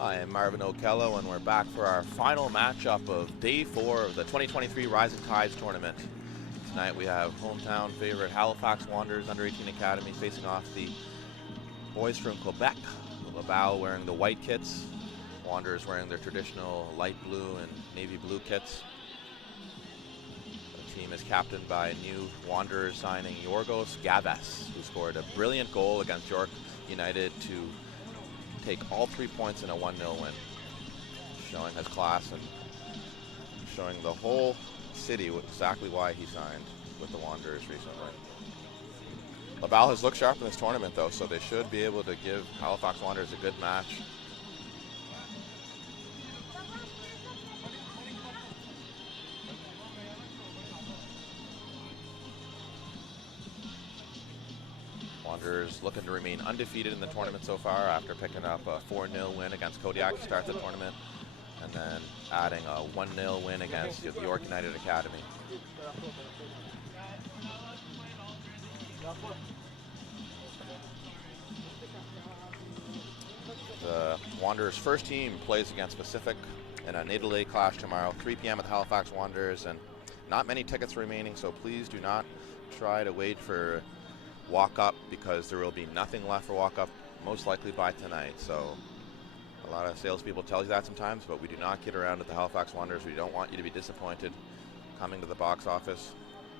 I am Marvin Okello, and we're back for our final matchup of Day 4 of the 2023 Rising Tides Tournament. Tonight we have hometown favorite Halifax Wanderers Under-18 Academy facing off the boys from Quebec. Laval wearing the white kits, Wanderers wearing their traditional light blue and navy blue kits. The team is captained by new Wanderers signing Yorgos Gavas, who scored a brilliant goal against York United to take all 3 points in a 1-0 win, showing his class and showing the whole city exactly why he signed with the Wanderers recently. Laval has looked sharp in this tournament though, so they should be able to give Halifax Wanderers a good match. Wanderers looking to remain undefeated in the tournament so far after picking up a 4-0 win against Kodiak to start the tournament, and then adding a 1-0 win against the York United Academy. The Wanderers' first team plays against Pacific in an AAA clash tomorrow, 3 p.m. at the Halifax Wanderers, and not many tickets remaining, so please do not try to wait for walk-up, because there will be nothing left for walk-up most likely by tonight. So a lot of salespeople tell you that sometimes, but we do not kid around at the Halifax Wanderers. We don't want you to be disappointed coming to the box office.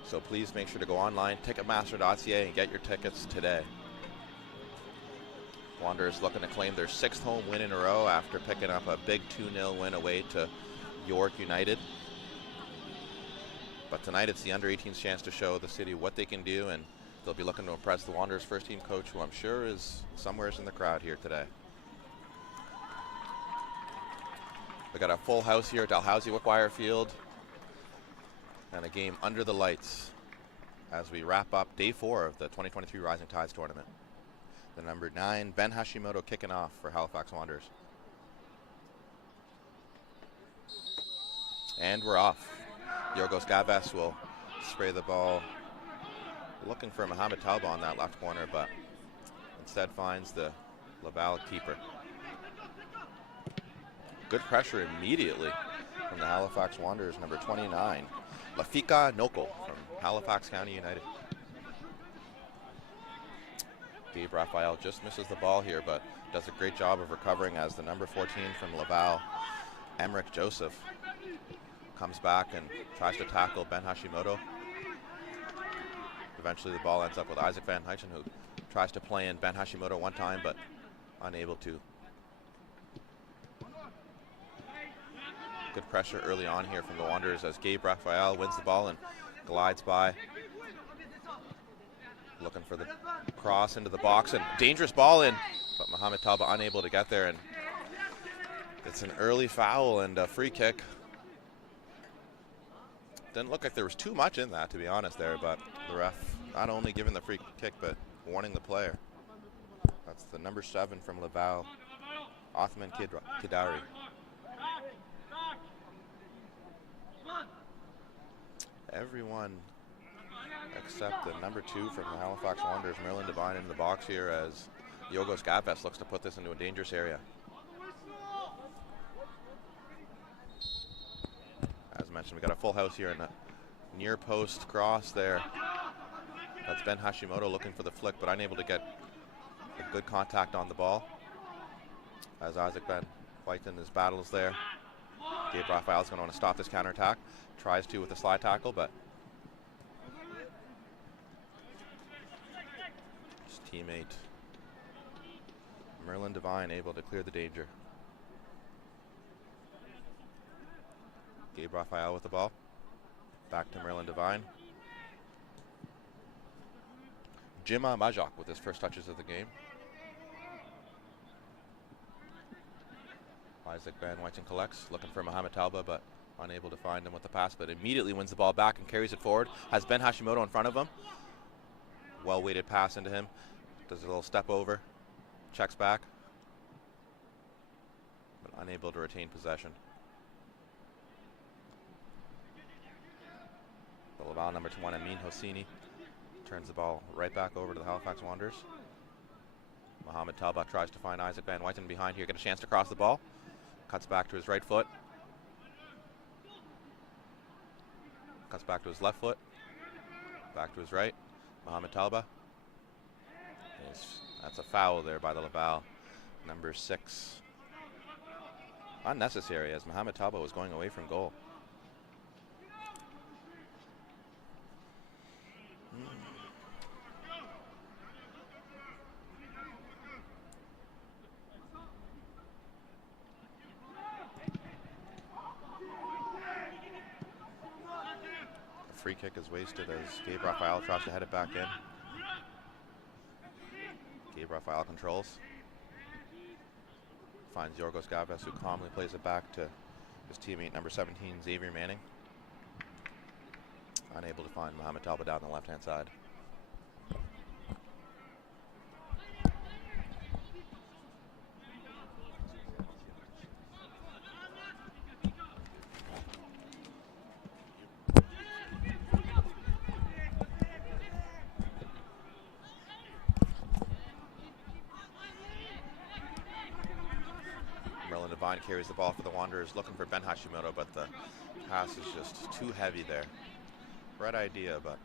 So please make sure to go online, ticketmaster.ca, and get your tickets today. Wanderers looking to claim their 6th home win in a row after picking up a big 2-0 win away to York United. But tonight it's the under-18's chance to show the city what they can do, and they'll be looking to impress the Wanderers' first team coach, who I'm sure is somewhere in the crowd here today. We got a full house here at Dalhousie Wickwire Field, and a game under the lights as we wrap up Day 4 of the 2023 Rising Tides Tournament. The number 9, Ben Hashimoto, kicking off for Halifax Wanderers. And we're off. Yorgos Gavas will spray the ball, looking for Mohamed Talba on that left corner, but instead finds the Laval keeper. Good pressure immediately from the Halifax Wanderers, number 29, Lafika Noko from Halifax County United. Gabe Raphael just misses the ball here, but does a great job of recovering as the number 14 from Laval, Emmerich Joseph, comes back and tries to tackle Ben Hashimoto. Eventually the ball ends up with Isaac Van Heichen, who tries to play in Ben Hashimoto one time, but unable to. Good pressure early on here from the Wanderers as Gabe Raphael wins the ball and glides by. Looking for the cross into the box, and dangerous ball in, but Mohamed Talba unable to get there, and it's an early foul and a free kick Didn't look like there was too much in that, to be honest there, but the ref not only giving the free kick, but warning the player. That's the number 7 from Laval, Othman Kidari. Everyone except the number 2 from the Halifax Wanderers, Merlin Devine, in the box here as Yorgos Gavvas looks to put this into a dangerous area. As mentioned, we got a full house here in the near post cross there. That's Ben Hashimoto looking for the flick, but unable to get a good contact on the ball. As Isaac Ben fighting his battles there. Gabe Raphael's going to want to stop this counterattack. Tries to with a slide tackle, but his teammate Merlin Devine able to clear the danger. Gabe Raphael with the ball. Back to Merlin Devine. Jima Majok with his first touches of the game. Isaac Van Wyten collects, looking for Mohamed Talba, but unable to find him with the pass, but immediately wins the ball back and carries it forward. Has Ben Hashimoto in front of him. Well-weighted pass into him. Does a little step over. Checks back. But unable to retain possession. The Laval number 1, Amin Hosseini, turns the ball right back over to the Halifax Wanderers. Mohamed Talba tries to find Isaac Van Wyten behind here, get a chance to cross the ball. Cuts back to his right foot. Cuts back to his left foot. Back to his right. Mohamed Talba. That's a foul there by the Laval, number 6. Unnecessary, as Mohamed Talba was going away from goal. Free kick is wasted as Gabe Raphael tries to head it back in. Gabe Raphael controls. Finds Yorgos Gavvas, who calmly plays it back to his teammate number 17, Xavier Manning. Unable to find Mohamed Talba down the left-hand side. Carries the ball for the Wanderers, looking for Ben Hashimoto, but the pass is just too heavy there. Right idea, but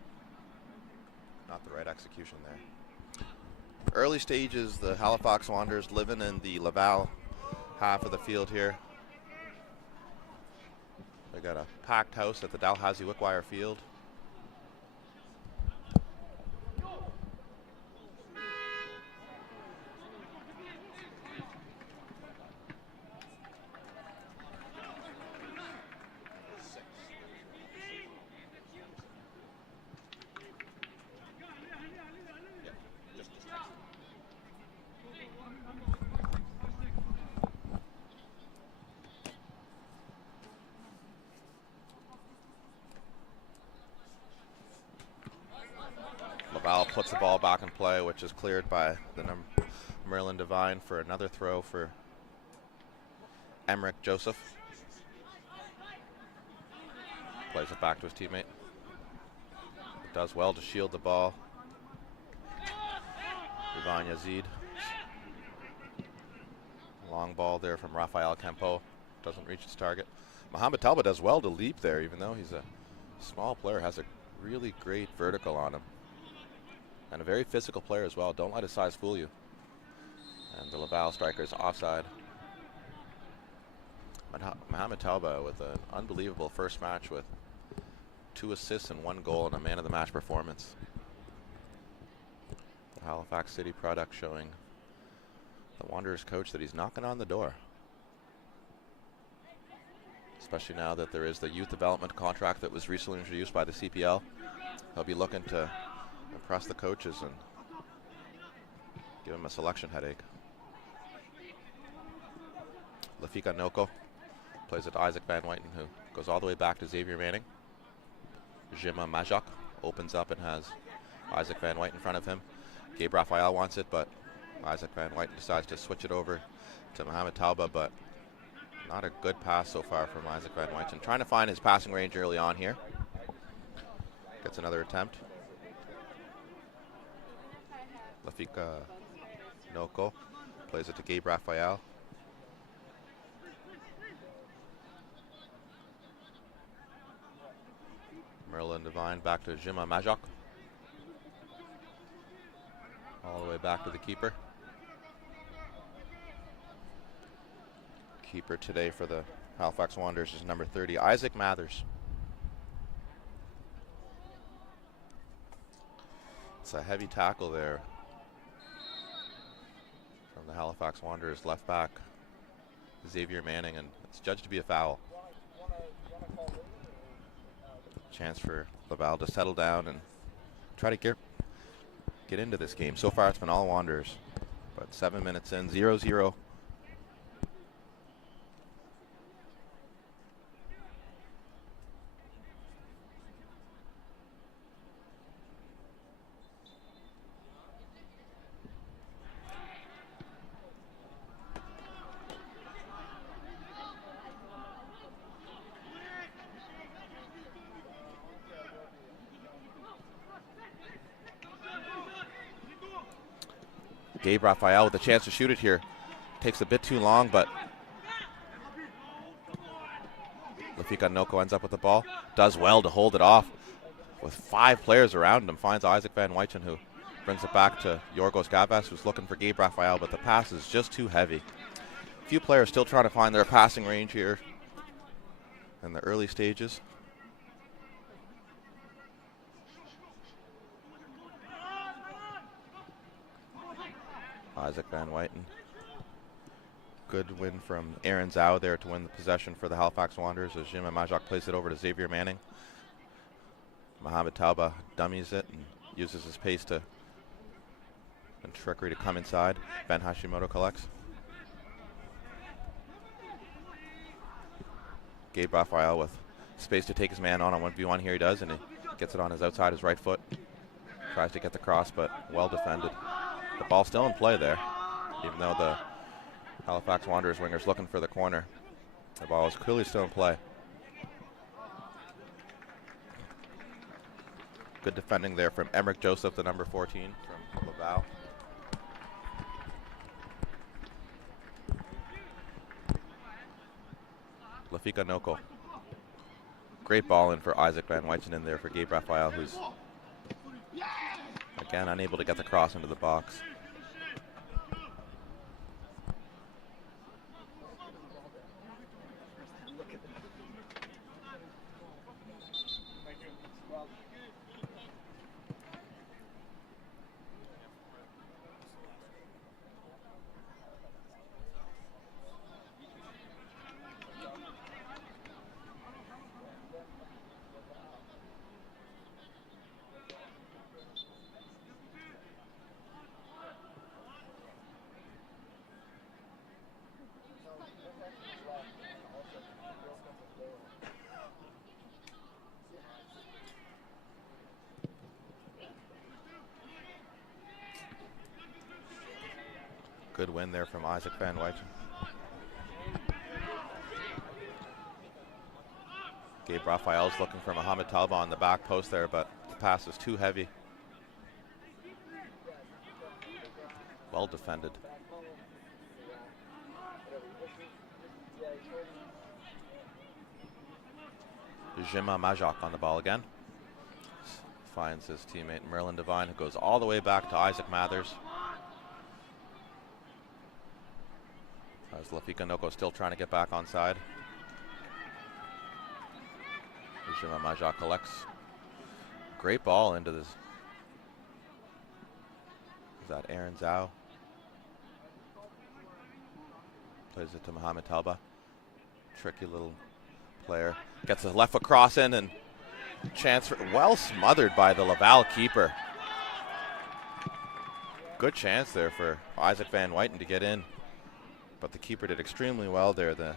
not the right execution there. Early stages, the Halifax Wanderers living in the Laval half of the field here. They got a packed house at the Dalhousie Wickwire Field. Puts the ball back in play, which is cleared by the Merlin Devine for another throw for Emmerich Joseph. Plays it back to his teammate. Does well to shield the ball. Ivan Yazid. Long ball there from Rafael Campo. Doesn't reach its target. Mohamed Talba does well to leap there, even though he's a small player. Has a really great vertical on him. And a very physical player as well. Don't let his size fool you. And the Laval striker is offside. Mohamed Talba with an unbelievable first match with 2 assists and 1 goal and a man of the match performance. The Halifax City product showing the Wanderers coach that he's knocking on the door. Especially now that there is the youth development contract that was recently introduced by the CPL. He'll be looking to impress the coaches and give him a selection headache. Lafika Noko plays it to Isaac Van Wyten, who goes all the way back to Xavier Manning. Jima Majok opens up and has Isaac Van White in front of him. Gabe Raphael wants it, but Isaac Van White decides to switch it over to Mohamed Talba, but not a good pass so far from Isaac Van White. And trying to find his passing range early on here. Gets another attempt. Lafika Noko plays it to Gabe Raphael. Merlin Devine back to Jima Majok. All the way back to the keeper. Keeper today for the Halifax Wanderers is number 30, Isaac Mathers. It's a heavy tackle there from the Halifax Wanderers left back, Xavier Manning, and it's judged to be a foul. Chance for Laval to settle down and try to get into this game. So far it's been all Wanderers, but 7 minutes in, 0-0. Gabe Raphael with a chance to shoot it here. Takes a bit too long, but Lafika Noko ends up with the ball. Does well to hold it off with 5 players around him. Finds Isaac Van Wychen, who brings it back to Yorgos Gavas, who's looking for Gabe Raphael, but the pass is just too heavy. A few players still trying to find their passing range here in the early stages. Isaac Van Wyten. Good win from Aaron Zhao there to win the possession for the Halifax Wanderers as Jima Majok plays it over to Xavier Manning. Mohamed Talba dummies it and uses his pace and trickery to come inside. Ben Hashimoto collects. Gabe Raphael with space to take his man on 1v1. Here he does, and he gets it on his outside, his right foot. Tries to get the cross, but well defended. The ball still in play there, even though the Halifax Wanderers winger's looking for the corner. The ball is clearly still in play. Good defending there from Emmerich Joseph, the number 14 from Laval. Lafika Noko. Great ball in for Isaac Van Wychen in there for Gabe Raphael, who's again unable to get the cross into the box. Good win there from Isaac Van Wychen. Gabe Raphael's looking for Mohamed Talba on the back post there, but the pass is too heavy. Well defended. Jima Majok on the ball again. Finds his teammate Merlin Devine, who goes all the way back to Isaac Mathers. As Lafika Noko still trying to get back onside. Jima Majok collects. Great ball into this. Is that Aaron Zhao? Plays it to Mohamed Talba. Tricky little player. Gets a left foot cross in and chance for, well smothered by the Laval keeper. Good chance there for Isaac Van Wyten to get in. But the keeper did extremely well there, the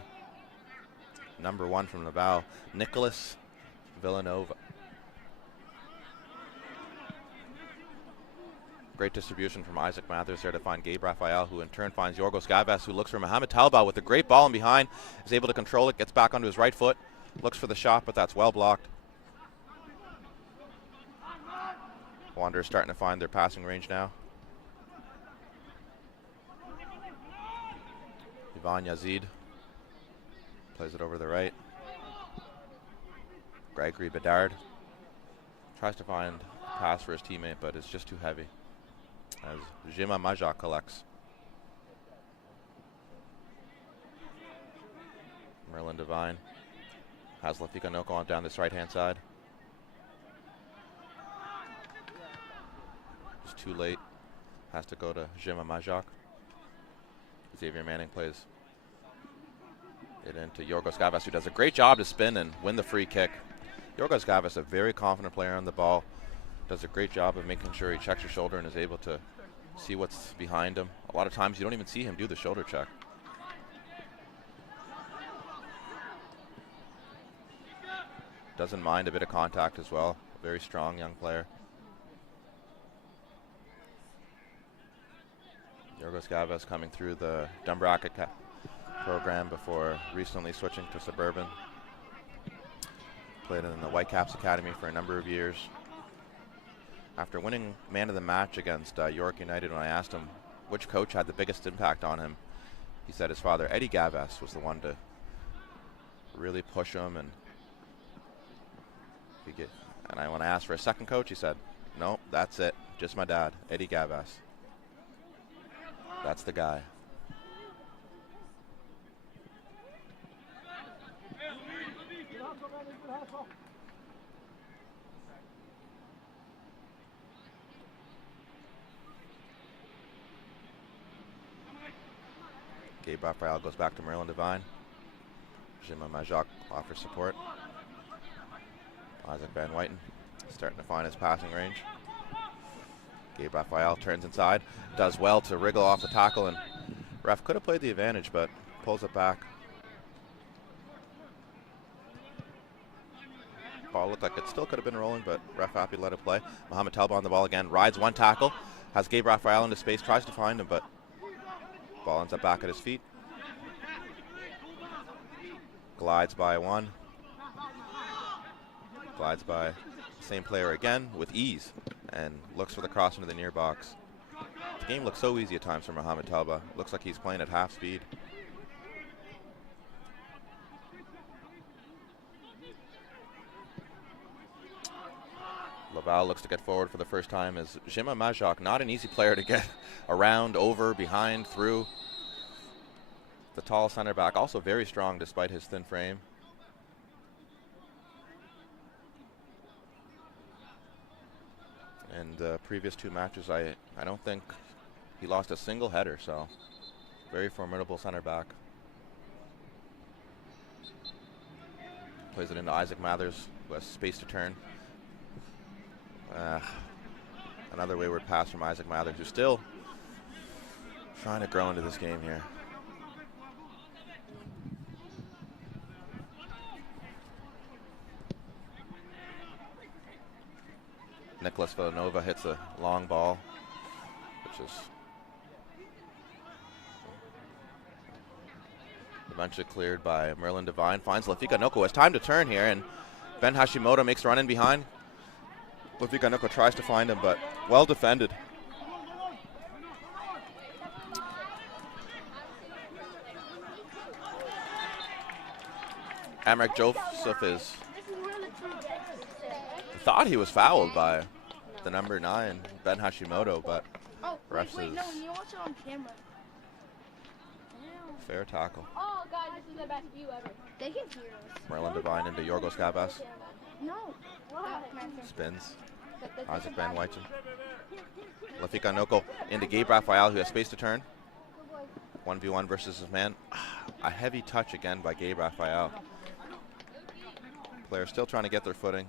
number 1 from Laval, Nicholas Villanova. Great distribution from Isaac Mathers there to find Gabe Raphael, who in turn finds Yorgos Gavas, who looks for Mohamed Talbot with a great ball in behind, is able to control it, gets back onto his right foot, looks for the shot, but that's well blocked. Wanderers starting to find their passing range now. Ivan Yazid plays it over the right. Gregory Bedard tries to find a pass for his teammate, but it's just too heavy as Jima Majak collects. Merlin Devine has Lafika Noko on down this right-hand side. It's too late. Has to go to Jima Majak. Xavier Manning plays it into Yorgos Gavas, who does a great job to spin and win the free kick. Yorgos Gavas, a very confident player on the ball, does a great job of making sure he checks his shoulder and is able to see what's behind him. A lot of times you don't even see him do the shoulder check. Doesn't mind a bit of contact as well. Very strong young player. Yorgos Gavas coming through the Dumbrack program before recently switching to Suburban. Played in the Whitecaps Academy for a number of years. After winning man of the match against York United, when I asked him which coach had the biggest impact on him, he said his father, Eddie Gavas, was the one to really push him. And when I asked for a second coach, he said, "No, that's it. Just my dad, Eddie Gavas. That's the guy." Gabe Raphael goes back to Merlin Devine. Jima Majak offers support. Isaac Van Wyten starting to find his passing range. Gabe Raphael turns inside, does well to wriggle off the tackle, and ref could have played the advantage, but pulls it back. Ball looked like it still could have been rolling, but ref happy to let it play. Mohamed Talbot on the ball again, rides one tackle, has Gabe Raphael into space, tries to find him, but ball ends up back at his feet. Glides by one. Glides by the same player again with ease and looks for the cross into the near box. The game looks so easy at times for Mohamed Talbot. Looks like he's playing at half speed. Laval looks to get forward for the first time as Jima Majak, not an easy player to get around, over, behind, through. The tall center back, also very strong despite his thin frame. In the previous two matches, I don't think he lost a single header, so very formidable center back. Plays it into Isaac Mathers, who has space to turn. Another wayward pass from Isaac Mathers, who's still trying to grow into this game here. Nicholas Villanova hits a long ball, which is eventually cleared by Merlin Devine. Finds Lafika Noko. Has time to turn here, and Ben Hashimoto makes a run in behind. Lafika Noko tries to find him, but well defended. Amrik Joseph thought he was fouled by the number 9, Ben Hashimoto, but ref says fair tackle. Oh God, this is the best view ever. They can hear us. Merlin Devine into Yorgos Gavas. No. Spins. Isaac Van Wyten. Lafika Noko into Gabe Raphael, who has space to turn. 1v1 versus his man. A heavy touch again by Gabe Raphael. Players still trying to get their footing.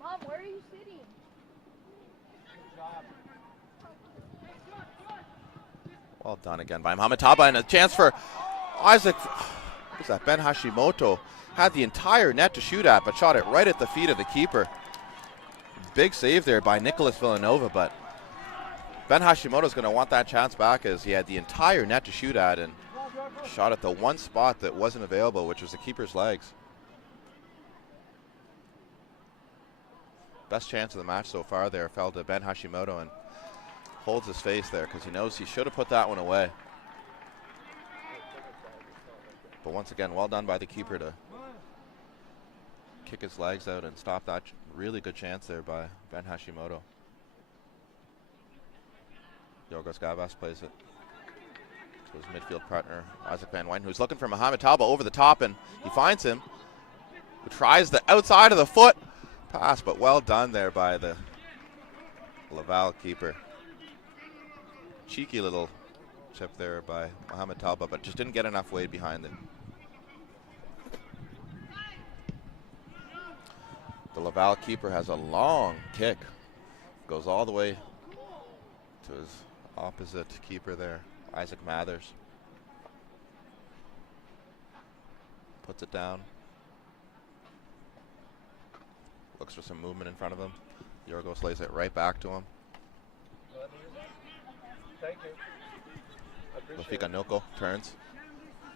Mom, where are you sitting? Well done again by Mohamed Taba, and a chance for Isaac. Who's that? Ben Hashimoto had the entire net to shoot at, but shot it right at the feet of the keeper. Big save there by Nicholas Villanova, but Ben Hashimoto's going to want that chance back, as he had the entire net to shoot at and shot at the one spot that wasn't available, which was the keeper's legs. Best chance of the match so far there fell to Ben Hashimoto, and holds his face there because he knows he should have put that one away. But once again, well done by the keeper to kick his legs out and stop that really good chance there by Ben Hashimoto. Yorgos Gavas plays it to his midfield partner, Isaac Van Wyden, who's looking for Mohamed Taba over the top, and he finds him. Who tries the outside of the foot pass, but well done there by the Laval keeper. Cheeky little chip there by Mohamed Taba, but just didn't get enough weight behind it. The Laval keeper has a long kick. Goes all the way to his opposite keeper there, Isaac Mathers. Puts it down. Looks for some movement in front of him. Yorgos lays it right back to him. Thank you. Lafika Noko turns.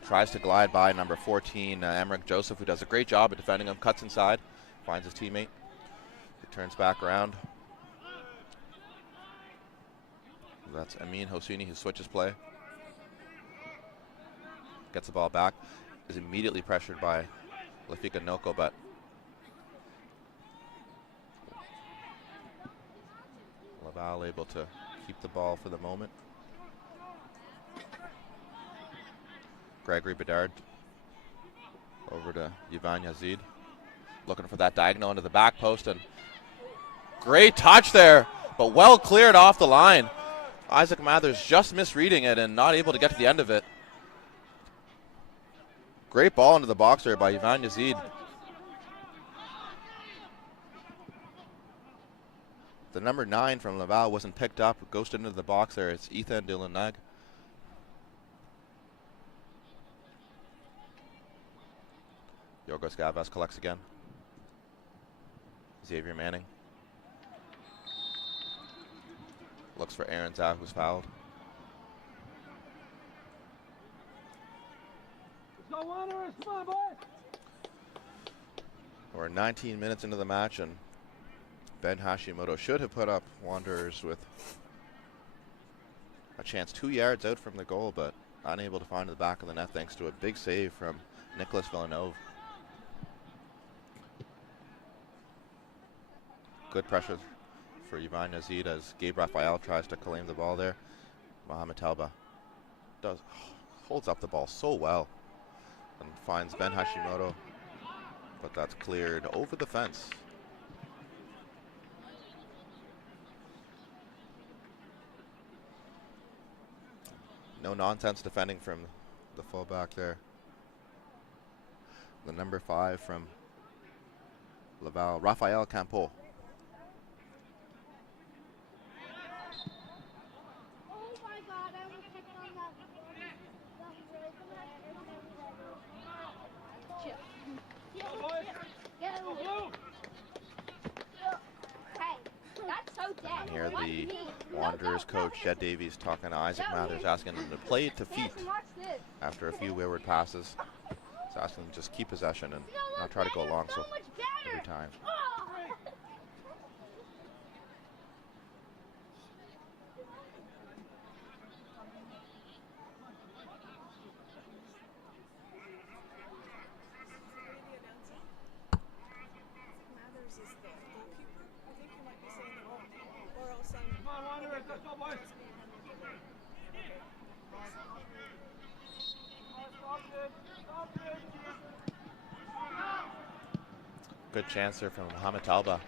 Tries to glide by number 14, Emmerich Joseph, who does a great job at defending him. Cuts inside. Finds his teammate. He turns back around. That's Amin Hosseini who switches play. Gets the ball back. Is immediately pressured by Lafika Noko, but Laval able to keep the ball for the moment. Gregory Bedard over to Ivan Yazid. Looking for that diagonal into the back post, and great touch there, but well cleared off the line. Isaac Mathers just misreading it and not able to get to the end of it. Great ball into the box there by Ivan Yazid. The number 9 from Laval wasn't picked up, ghosted into the box there. It's Ethan Dillenag. Yorgos Gavas collects again. Xavier Manning looks for Aaron Zah, who's fouled. We're 19 minutes into the match, and Ben Hashimoto should have put up Wanderers with a chance 2 yards out from the goal, but unable to find the back of the net thanks to a big save from Nicholas Villanova. Good pressure for Ivan Yazid as Gabe Raphael tries to claim the ball there. Mohamed Talba holds up the ball so well and finds Ben Hashimoto, but that's cleared over the fence. No nonsense defending from the fullback there. The number 5 from Laval, Raphael Campo. And here the Wanderers coach, Jed Davies, talking to Isaac Mathers, asking him to play it to feet after a few wayward passes. He's asking him to just keep possession and not try to go long so every time. Good chance there from Mohamed Talba.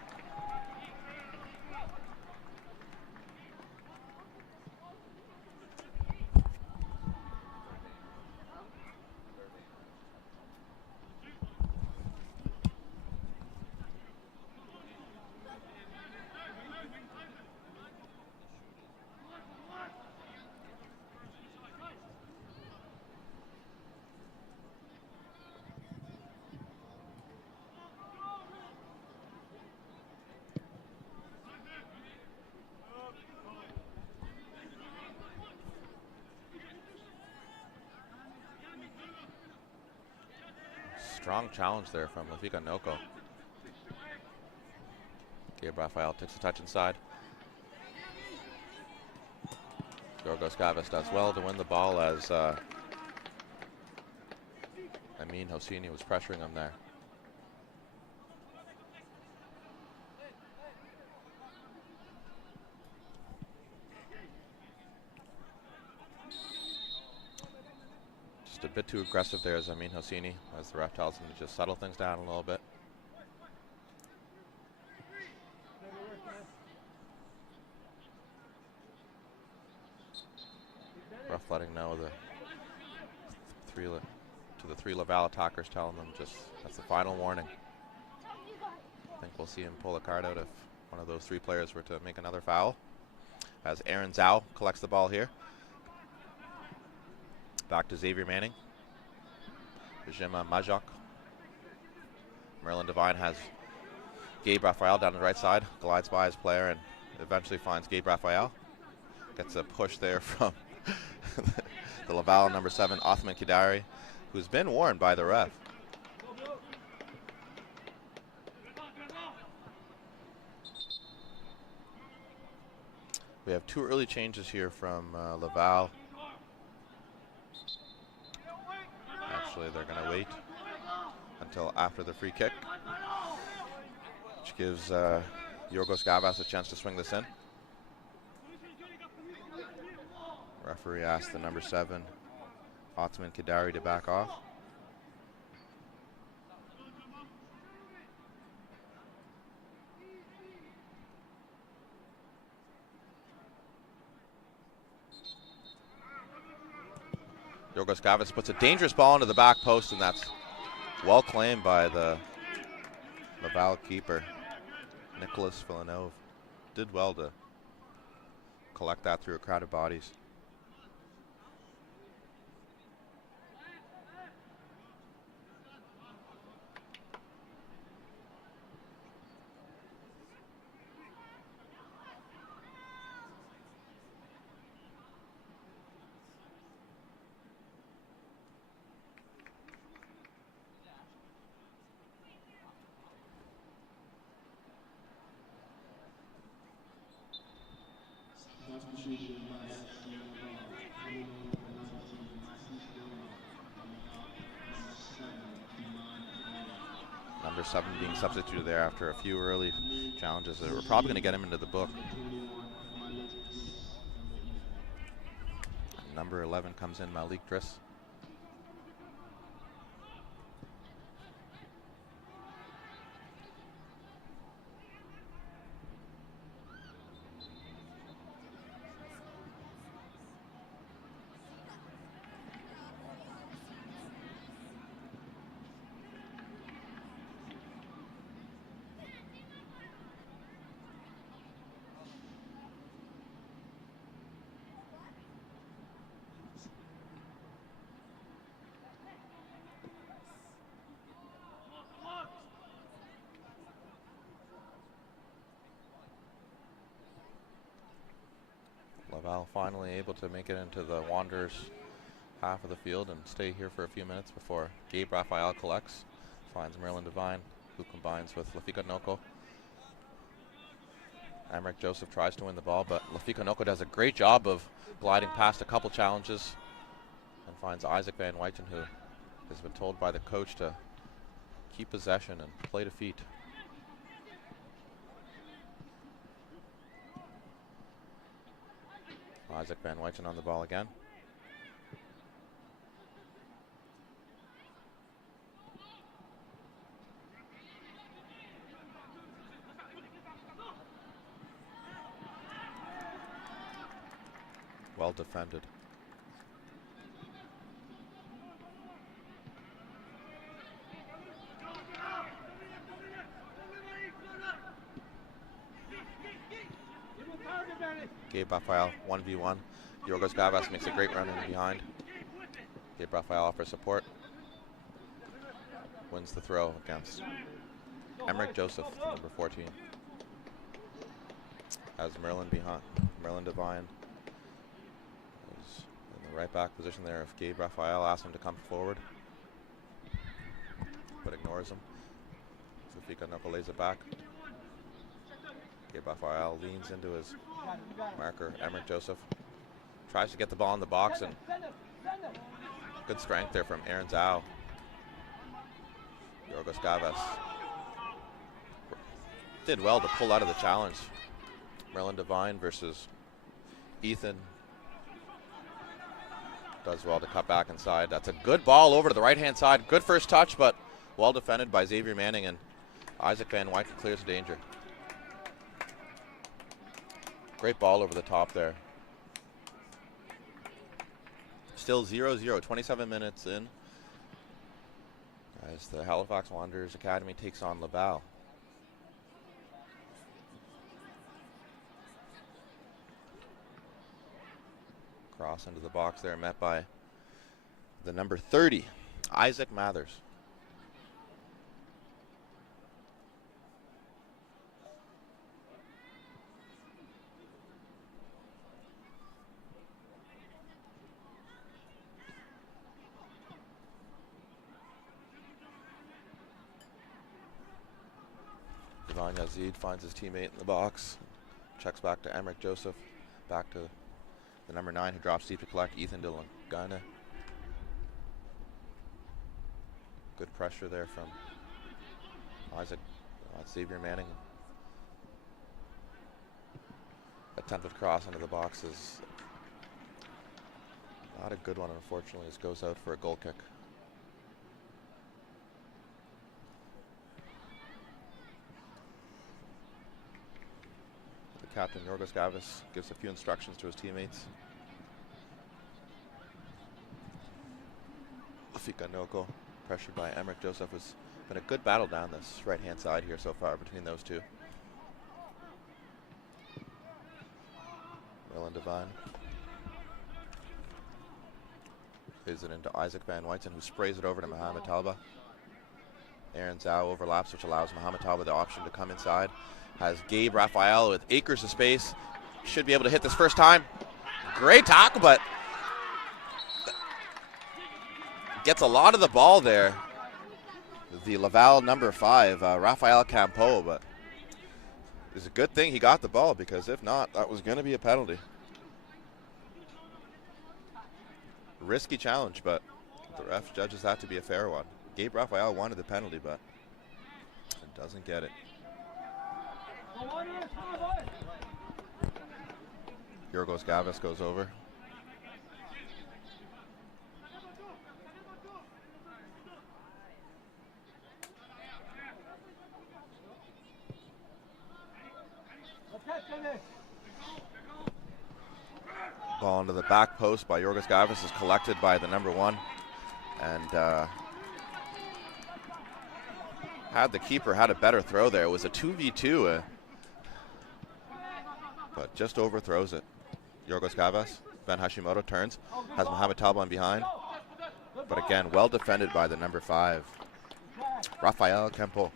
Strong challenge there from Lafika Noko. Gabe Raphael takes a touch inside. Yorgos Gavas does well to win the ball as Amin Hosseini was pressuring him there. Just a bit too aggressive there as Amin Hosseini, as the ref tells him to just settle things down a little bit. Ref letting know the three Laval attackers, telling them just that's the final warning. I think we'll see him pull a card out if one of those three players were to make another foul. As Aaron Zhao collects the ball here. Back to Xavier Manning. Jima Majok. Merlin Devine has Gabe Raphael down the right side. Glides by his player and eventually finds Gabe Raphael. Gets a push there from the Laval number 7, Othman Kidari, who's been warned by the ref. We have two early changes here from Laval. Actually, they're going to wait until after the free kick, which gives Yorgos Gavas a chance to swing this in. Referee asked the number 7, Othman Kidari, to back off. Yorgos Gavas puts a dangerous ball into the back post, and that's well claimed by the Laval keeper, Nicholas Villeneuve. Did well to collect that through a crowd of bodies. Number 7 being substituted there after a few early challenges that were probably going to get him into the book. Number 11 comes in, Malik Driss. Laval finally able to make it into the Wanderers half of the field and stay here for a few minutes before Gabe Raphael collects. Finds Merlin Devine, who combines with Lafika Noko. Emmerich Joseph tries to win the ball, but Lafika Noko does a great job of gliding past a couple challenges and finds Isaac Van Wyten, who has been told by the coach to keep possession and play to feet. Isaac Van Wyten on the ball again. Well defended. Gabe Raphael 1v1. Yorgos Gavas makes a great run in behind. Gabe Raphael offers support. Wins the throw against Emmerich Joseph, number 14. Has Merlin behind. Merlin Devine is in the right back position there. If Gabe Raphael asks him to come forward. but ignores him. Sofika Knuckle lays it back. Raphael leans into his marker, Emmerich Joseph. Tries to get the ball in the box, and good strength there from Aaron Zhao. Yorgos Gavas did well to pull out of the challenge. Merlin Devine versus Ethan does well to cut back inside. That's a good ball over to the right-hand side. Good first touch, but well defended by Xavier Manning, and Isaac Van Wyken clears the danger. Great ball over the top there. Still 0-0, 27 minutes in, as the Halifax Wanderers Academy takes on Laval. Cross into the box there, met by the number 30, Isaac Mathers. Ivan Yazid finds his teammate in the box, checks back to Emmerich Joseph, back to the number 9 who drops deep to collect, Ethan Dilangana. Good pressure there from Isaac. Xavier Manning. Attempted cross into the box is not a good one, unfortunately. This goes out for a goal kick. Captain Yorgos Gavas gives a few instructions to his teammates. Fika Noko, pressured by Emmerich Joseph, has been a good battle down this right-hand side here so far between those two. Merlin Devine plays it into Isaac Van Wyten, who sprays it over to Mohamed Talba. Aaron Zhao overlaps, which allows Mohamed Talba the option to come inside. Has Gabe Raphael with acres of space. Should be able to hit this first time. Great tackle, but gets a lot of the ball there. The Laval number 5, Raphael Campo, but it's a good thing he got the ball, because if not, that was going to be a penalty. Risky challenge, but the ref judges that to be a fair one. Gabe Raphael wanted the penalty, but doesn't get it. Yorgos Gavas goes over. Ball into the back post by Yorgos Gavas is collected by the number 1. And had the keeper had a better throw there. It was a 2v2. But just overthrows it. Yorgos Gavas, Ben Hashimoto turns, has Mohamed Talban behind. But again, well defended by the number 5, Raphael Campo.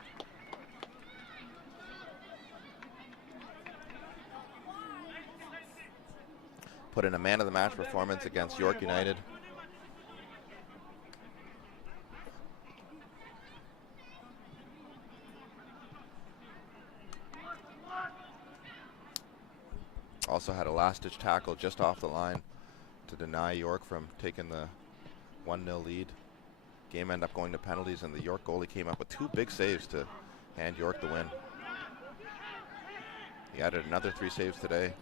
Put in a man of the match performance against York United. Also had a last-ditch tackle just off the line to deny York from taking the 1-0 lead. Game ended up going to penalties, and the York goalie came up with 2 big saves to hand York the win. He added another 3 saves today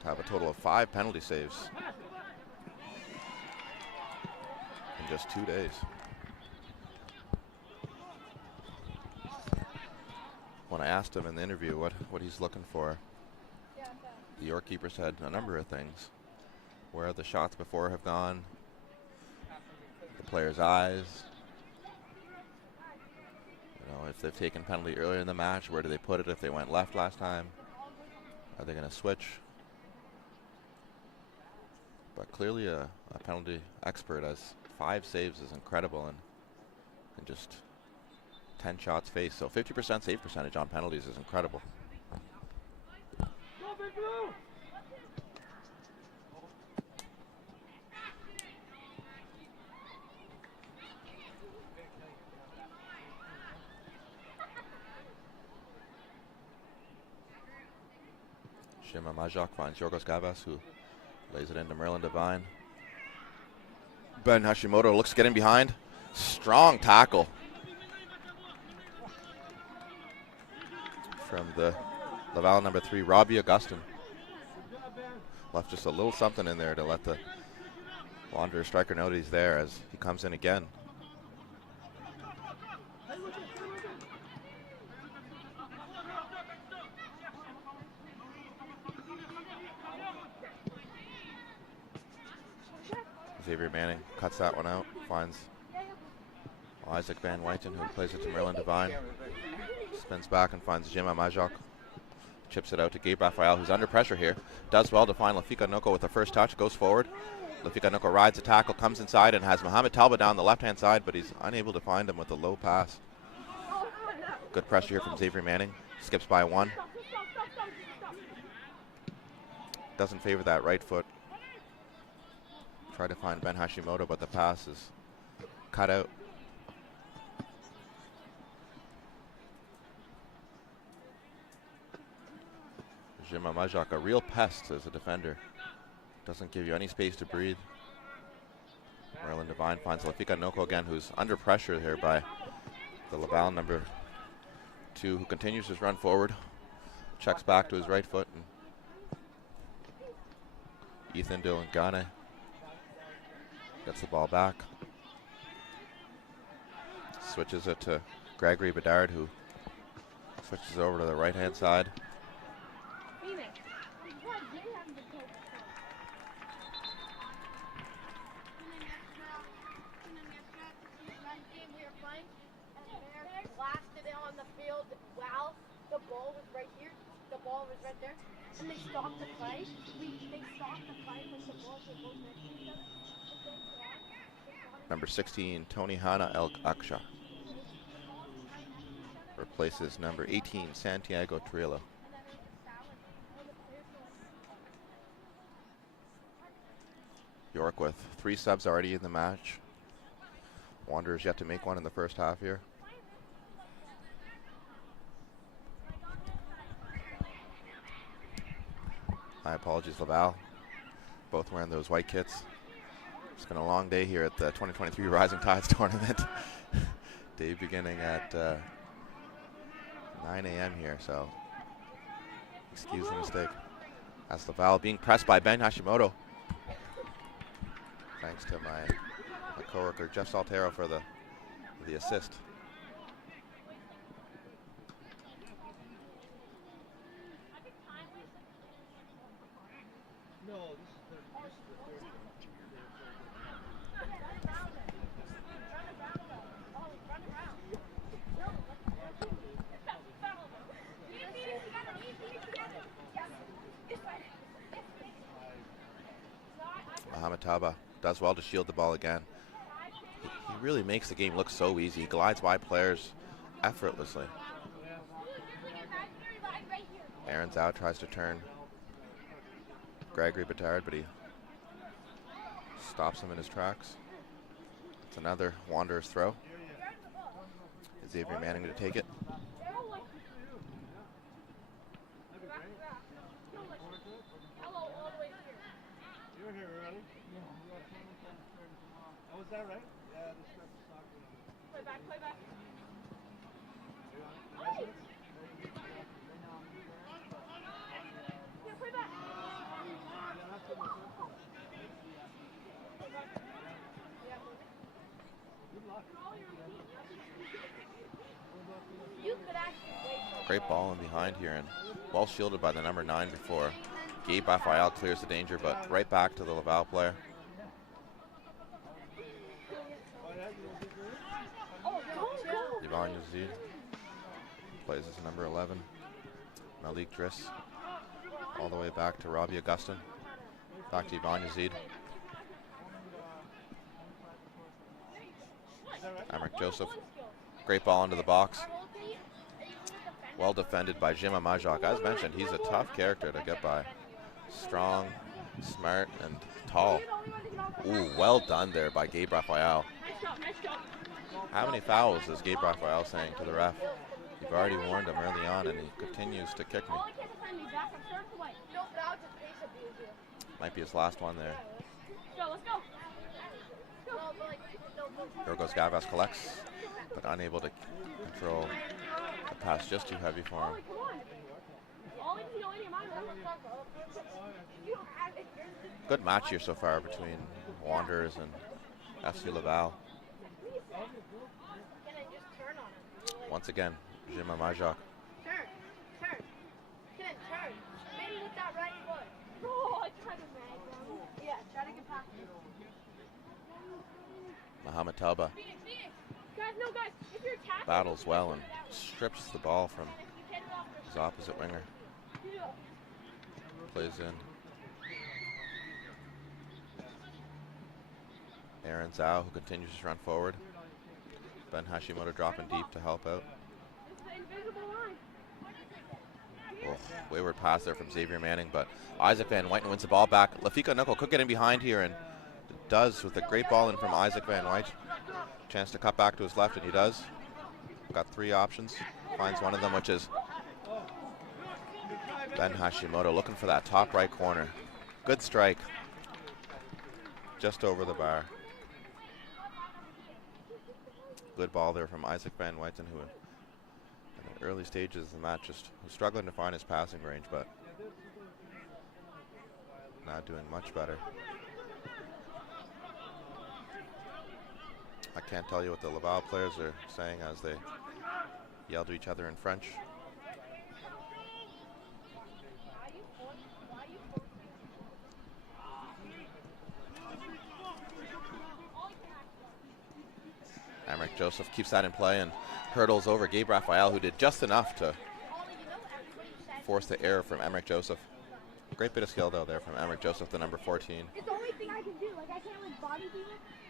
to have a total of 5 penalty saves in just 2 days. When I asked him in the interview what he's looking for, the York keeper said a number of things. Where the shots before have gone, the player's eyes, if they've taken penalty earlier in the match, where do they put it if they went left last time? Are they going to switch? But clearly a penalty expert, as 5 saves is incredible, and just 10 shots faced. So 50% save percentage on penalties is incredible. Jima Majok finds Yorgos Gavas, who lays it into Merlin Devine. Ben Hashimoto looks to get in behind. Strong tackle from the Laval number 3, Robbie Augustin. Left just a little something in there to let the Wanderers striker know that he's there as he comes in again. Xavier Manning cuts that one out, finds Isaac Van Wyten, who plays it to Merlin Devine. Spins back and finds Jima Majok. Chips it out to Gabe Raphael, who's under pressure here. Does well to find Lafika Noko with the first touch, goes forward. Lafika Noko rides the tackle, comes inside, and has Mohamed Talba down the left-hand side, but he's unable to find him with a low pass. Good pressure here from Xavier Manning. Skips by one. Doesn't favor that right foot. Try to find Ben Hashimoto, but the pass is cut out. Jima Majok, a real pest as a defender. Doesn't give you any space to breathe. Merlin Devine finds Lafika Noko again, who's under pressure here by the Laval number 2, who continues his run forward. Checks back to his right foot. And Ethan Dilangane gets the ball back. Switches it to Gregory Bedard, who switches over to the right-hand side. And they stopped the play. They stopped the play when the balls were both next to each other. Number 16, Tony Hana El Aksha replaces number 18, Santiago Trillo. York with 3 subs already in the match. Wanderers yet to make one in the first half here. My apologies, Laval. Both wearing those white kits. It's been a long day here at the 2023 Rising Tides tournament. Day beginning at 9 a.m. here, so excuse the mistake. That's Laval being pressed by Ben Hashimoto. Thanks to my coworker Jeff Saltero for the assist. Mohamed Taba does well to shield the ball again. He really makes the game look so easy. He glides by players effortlessly. Aaron's out, tries to turn Gregory Bedard, but he stops him in his tracks. It's another Wanderers throw. Xavier Manning to take it. Oh, is that right? Yeah, this stuff is soccer. Play back, play back. Yeah, play back. You could actually Great ball in behind here and well shielded by the number 9 before. Gabe Raphael clears the danger, but right back to the Laval player. Yvonne Yazid plays as number 11. Malik Driss all the way back to Robbie Augustin. Back to Yvonne Yazid. Amric Joseph. Great ball into the box. Well defended by Jima Majok. As mentioned, he's a tough character to get by. Strong, smart, and tall. Ooh, well done there by Gabe Raphael. How many fouls is Gabe Raphael saying to the ref? You've already warned him early on, and he continues to kick me. Might be his last one there. Let's go. There goes Gavas, collects, but unable to control the pass, just too heavy for him. Good match here so far between Wanderers and FC Laval. Once again, Jima Majak. Turn. Turn. Maybe with that right foot. Oh, I tried to mag him. Yeah, try to get past him. Mohamed Talba Guys, if you're attacking, battles well and strips the ball from his opposite winger. Plays in. Aaron Zhao, who continues to run forward. Ben Hashimoto dropping deep to help out. Oh, wayward pass there from Xavier Manning, but Isaac Van Whiten wins the ball back. Lafika Knuckle could get in behind here, and does with a great ball in from Isaac Van White. Chance to cut back to his left, and he does. Got 3 options. Finds one of them, which is Ben Hashimoto looking for that top right corner. Good strike. Just over the bar. Good ball there from Isaac Van Whiten, who in the early stages of the match just was struggling to find his passing range, but not doing much better. I can't tell you what the Laval players are saying as they yell to each other in French. Emmerich Joseph keeps that in play and hurdles over Gabe Raphael, who did just enough to force the error from Emmerich Joseph. Great bit of skill though there from Emmerich Joseph, the number 14. It's the only thing I can do. Like, I can't like body beat it.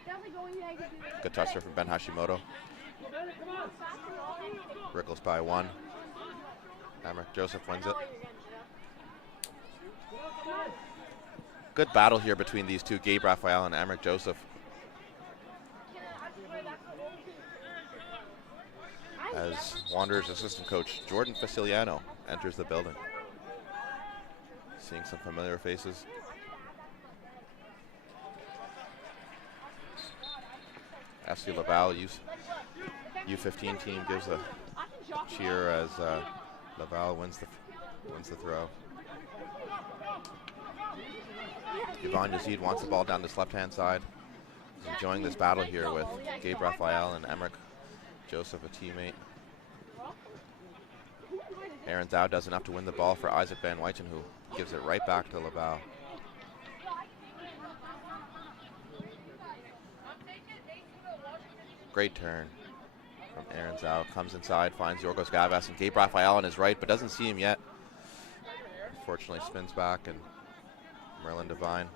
That's like the only thing I can do. Good touch there from Ben Hashimoto. Wriggles by 1. Emmerich Joseph wins it. Good battle here between these two, Gabe Raphael and Emmerich Joseph. As Wanderers assistant coach Jordan Faciliano enters the building. Seeing some familiar faces. FC Laval U15 team gives a cheer as Laval wins the throw. Yvonne Yazid wants the ball down this left-hand side. He's enjoying this battle here with Gabe Raphael and Emmerich Joseph, a teammate. Aaron Zhao does enough to win the ball for Isaac Van Whiten, who gives it right back to Laval. Great turn from Aaron Zhao. Comes inside, finds Yorgos Gavas and Gabe Raphael on his right, but doesn't see him yet. Unfortunately, spins back, and Merlin Devine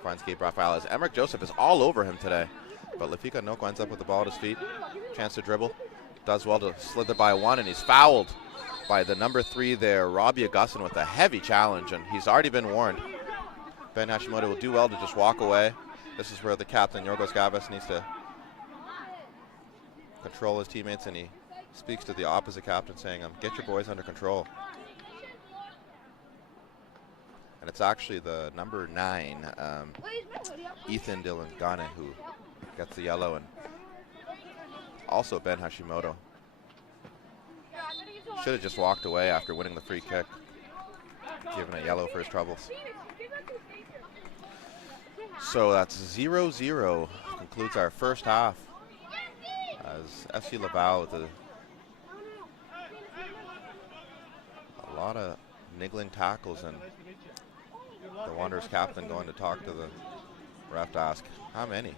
finds Gabe Raphael as Emmerich Joseph is all over him today. But Lafika Noko ends up with the ball at his feet. Chance to dribble. Does well to slither by 1, and he's fouled by the number 3 there, Robbie Augustin, with a heavy challenge, and he's already been warned. Ben Hashimoto will do well to just walk away. This is where the captain, Yorgos Gavas, needs to control his teammates, and he speaks to the opposite captain saying, get your boys under control. And it's actually the number 9, Ethan Dylan Gane, who gets the yellow, and also Ben Hashimoto. Should have just walked away after winning the free kick, given a yellow for his troubles. So that's 0-0, concludes our first half, as FC Laval with a lot of niggling tackles, and the Wanderers captain going to talk to the ref to ask, how many?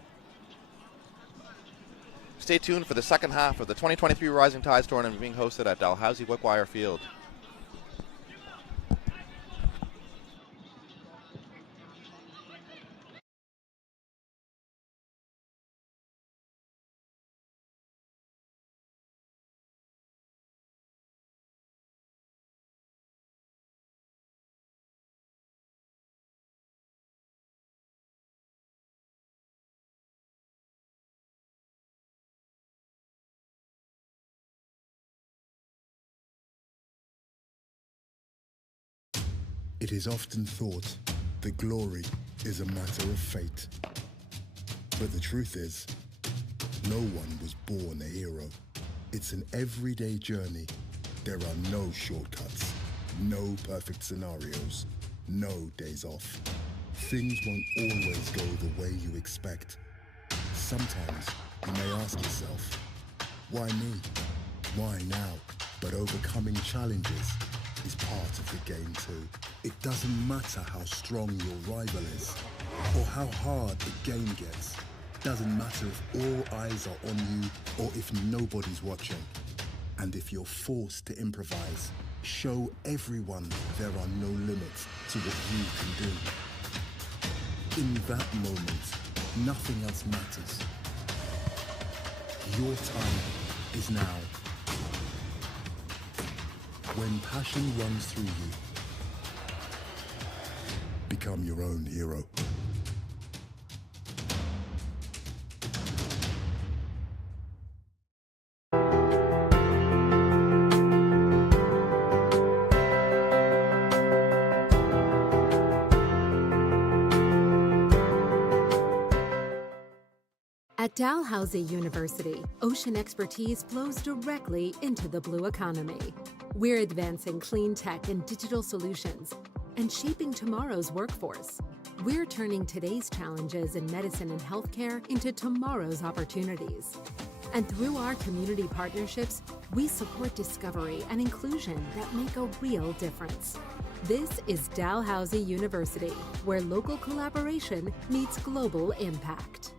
Stay tuned for the second half of the 2023 Rising Tides tournament being hosted at Dalhousie Wickwire Field. It is often thought The glory is a matter of fate. But the truth is, no one was born a hero. It's an everyday journey. There are no shortcuts, no perfect scenarios, no days off. Things won't always go the way you expect. Sometimes you may ask yourself, why me? Why now? But overcoming challenges is part of the game too. It doesn't matter how strong your rival is or how hard the game gets. Doesn't matter if all eyes are on you or if nobody's watching. And if you're forced to improvise, show everyone there are no limits to what you can do. In that moment, nothing else matters. Your time is now. When passion runs through you, become your own hero. At Dalhousie University, ocean expertise flows directly into the blue economy. We're advancing clean tech and digital solutions and shaping tomorrow's workforce. We're turning today's challenges in medicine and healthcare into tomorrow's opportunities. And through our community partnerships, we support discovery and inclusion that make a real difference. This is Dalhousie University, where local collaboration meets global impact.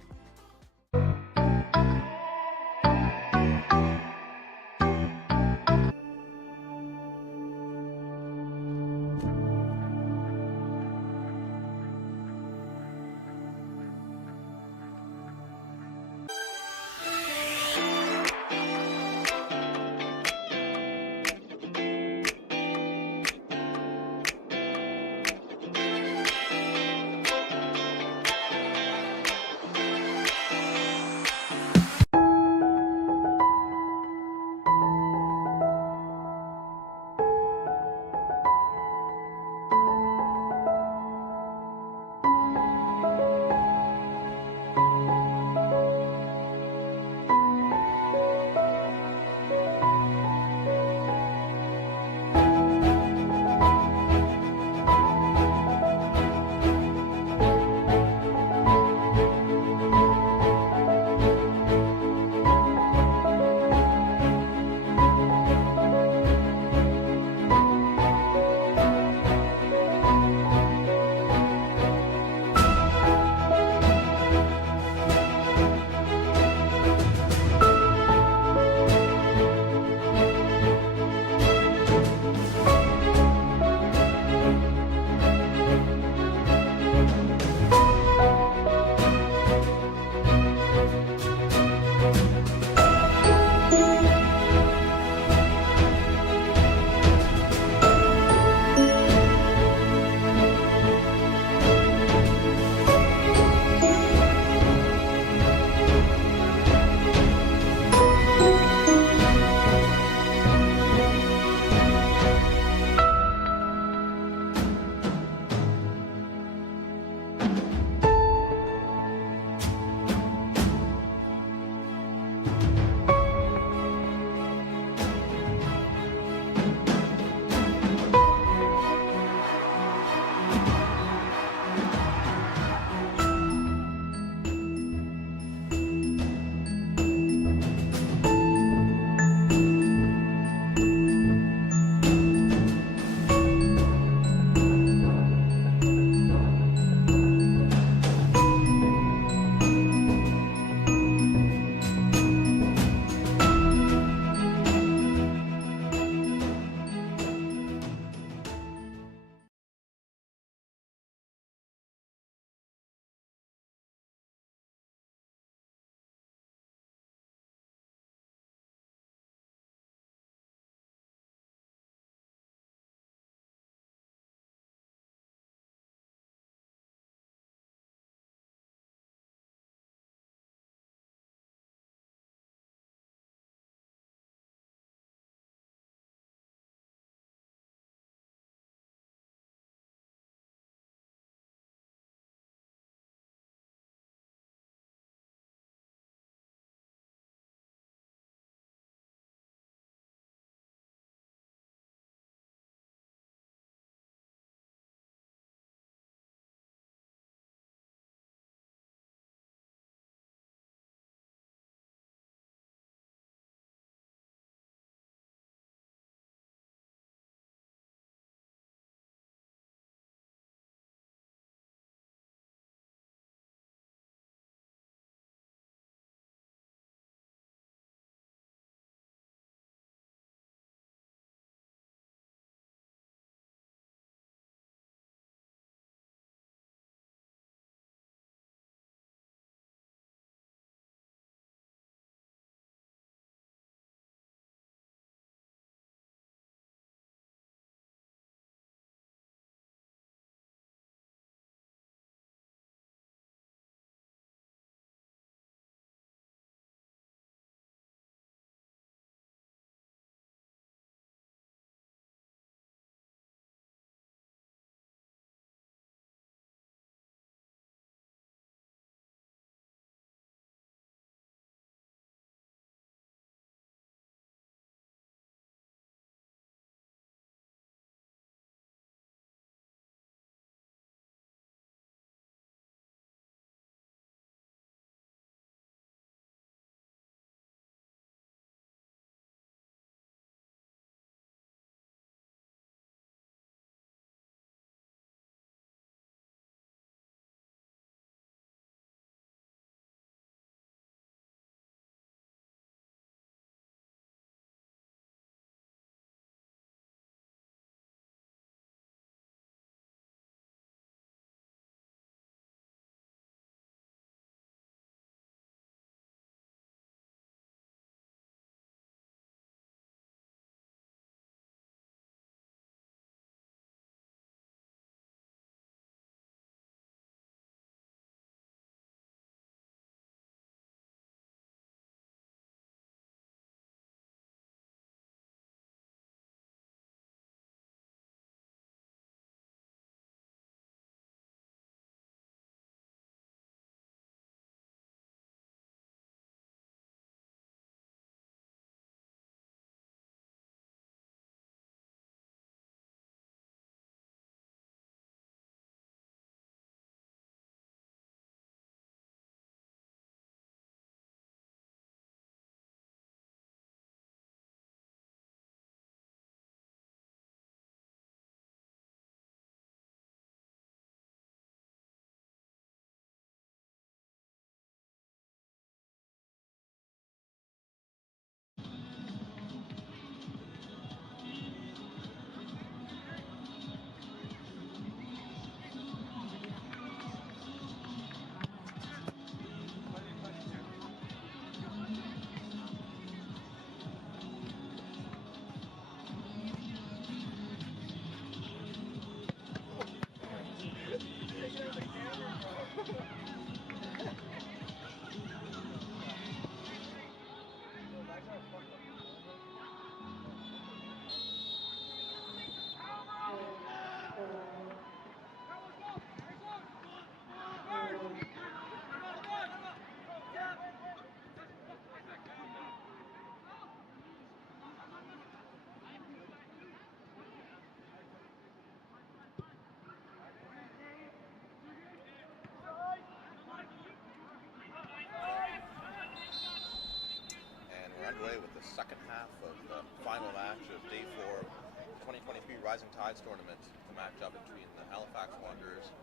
Rising Tides tournament, the matchup between the Halifax Wanderers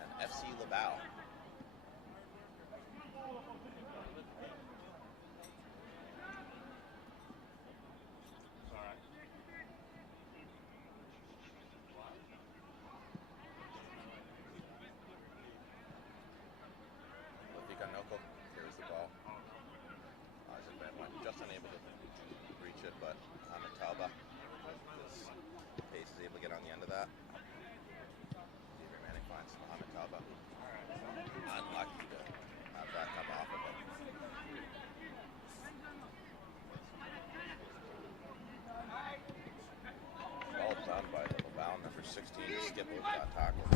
and FC Laval. Here's the ball. Just unable to reach it, but Mohamed Talba, his pace is able to get on the end of that. Xavier Manning finds Mohamed Talba. Unlucky to have that come off of him. Well done by the Laval number 16 to skip over that tackle.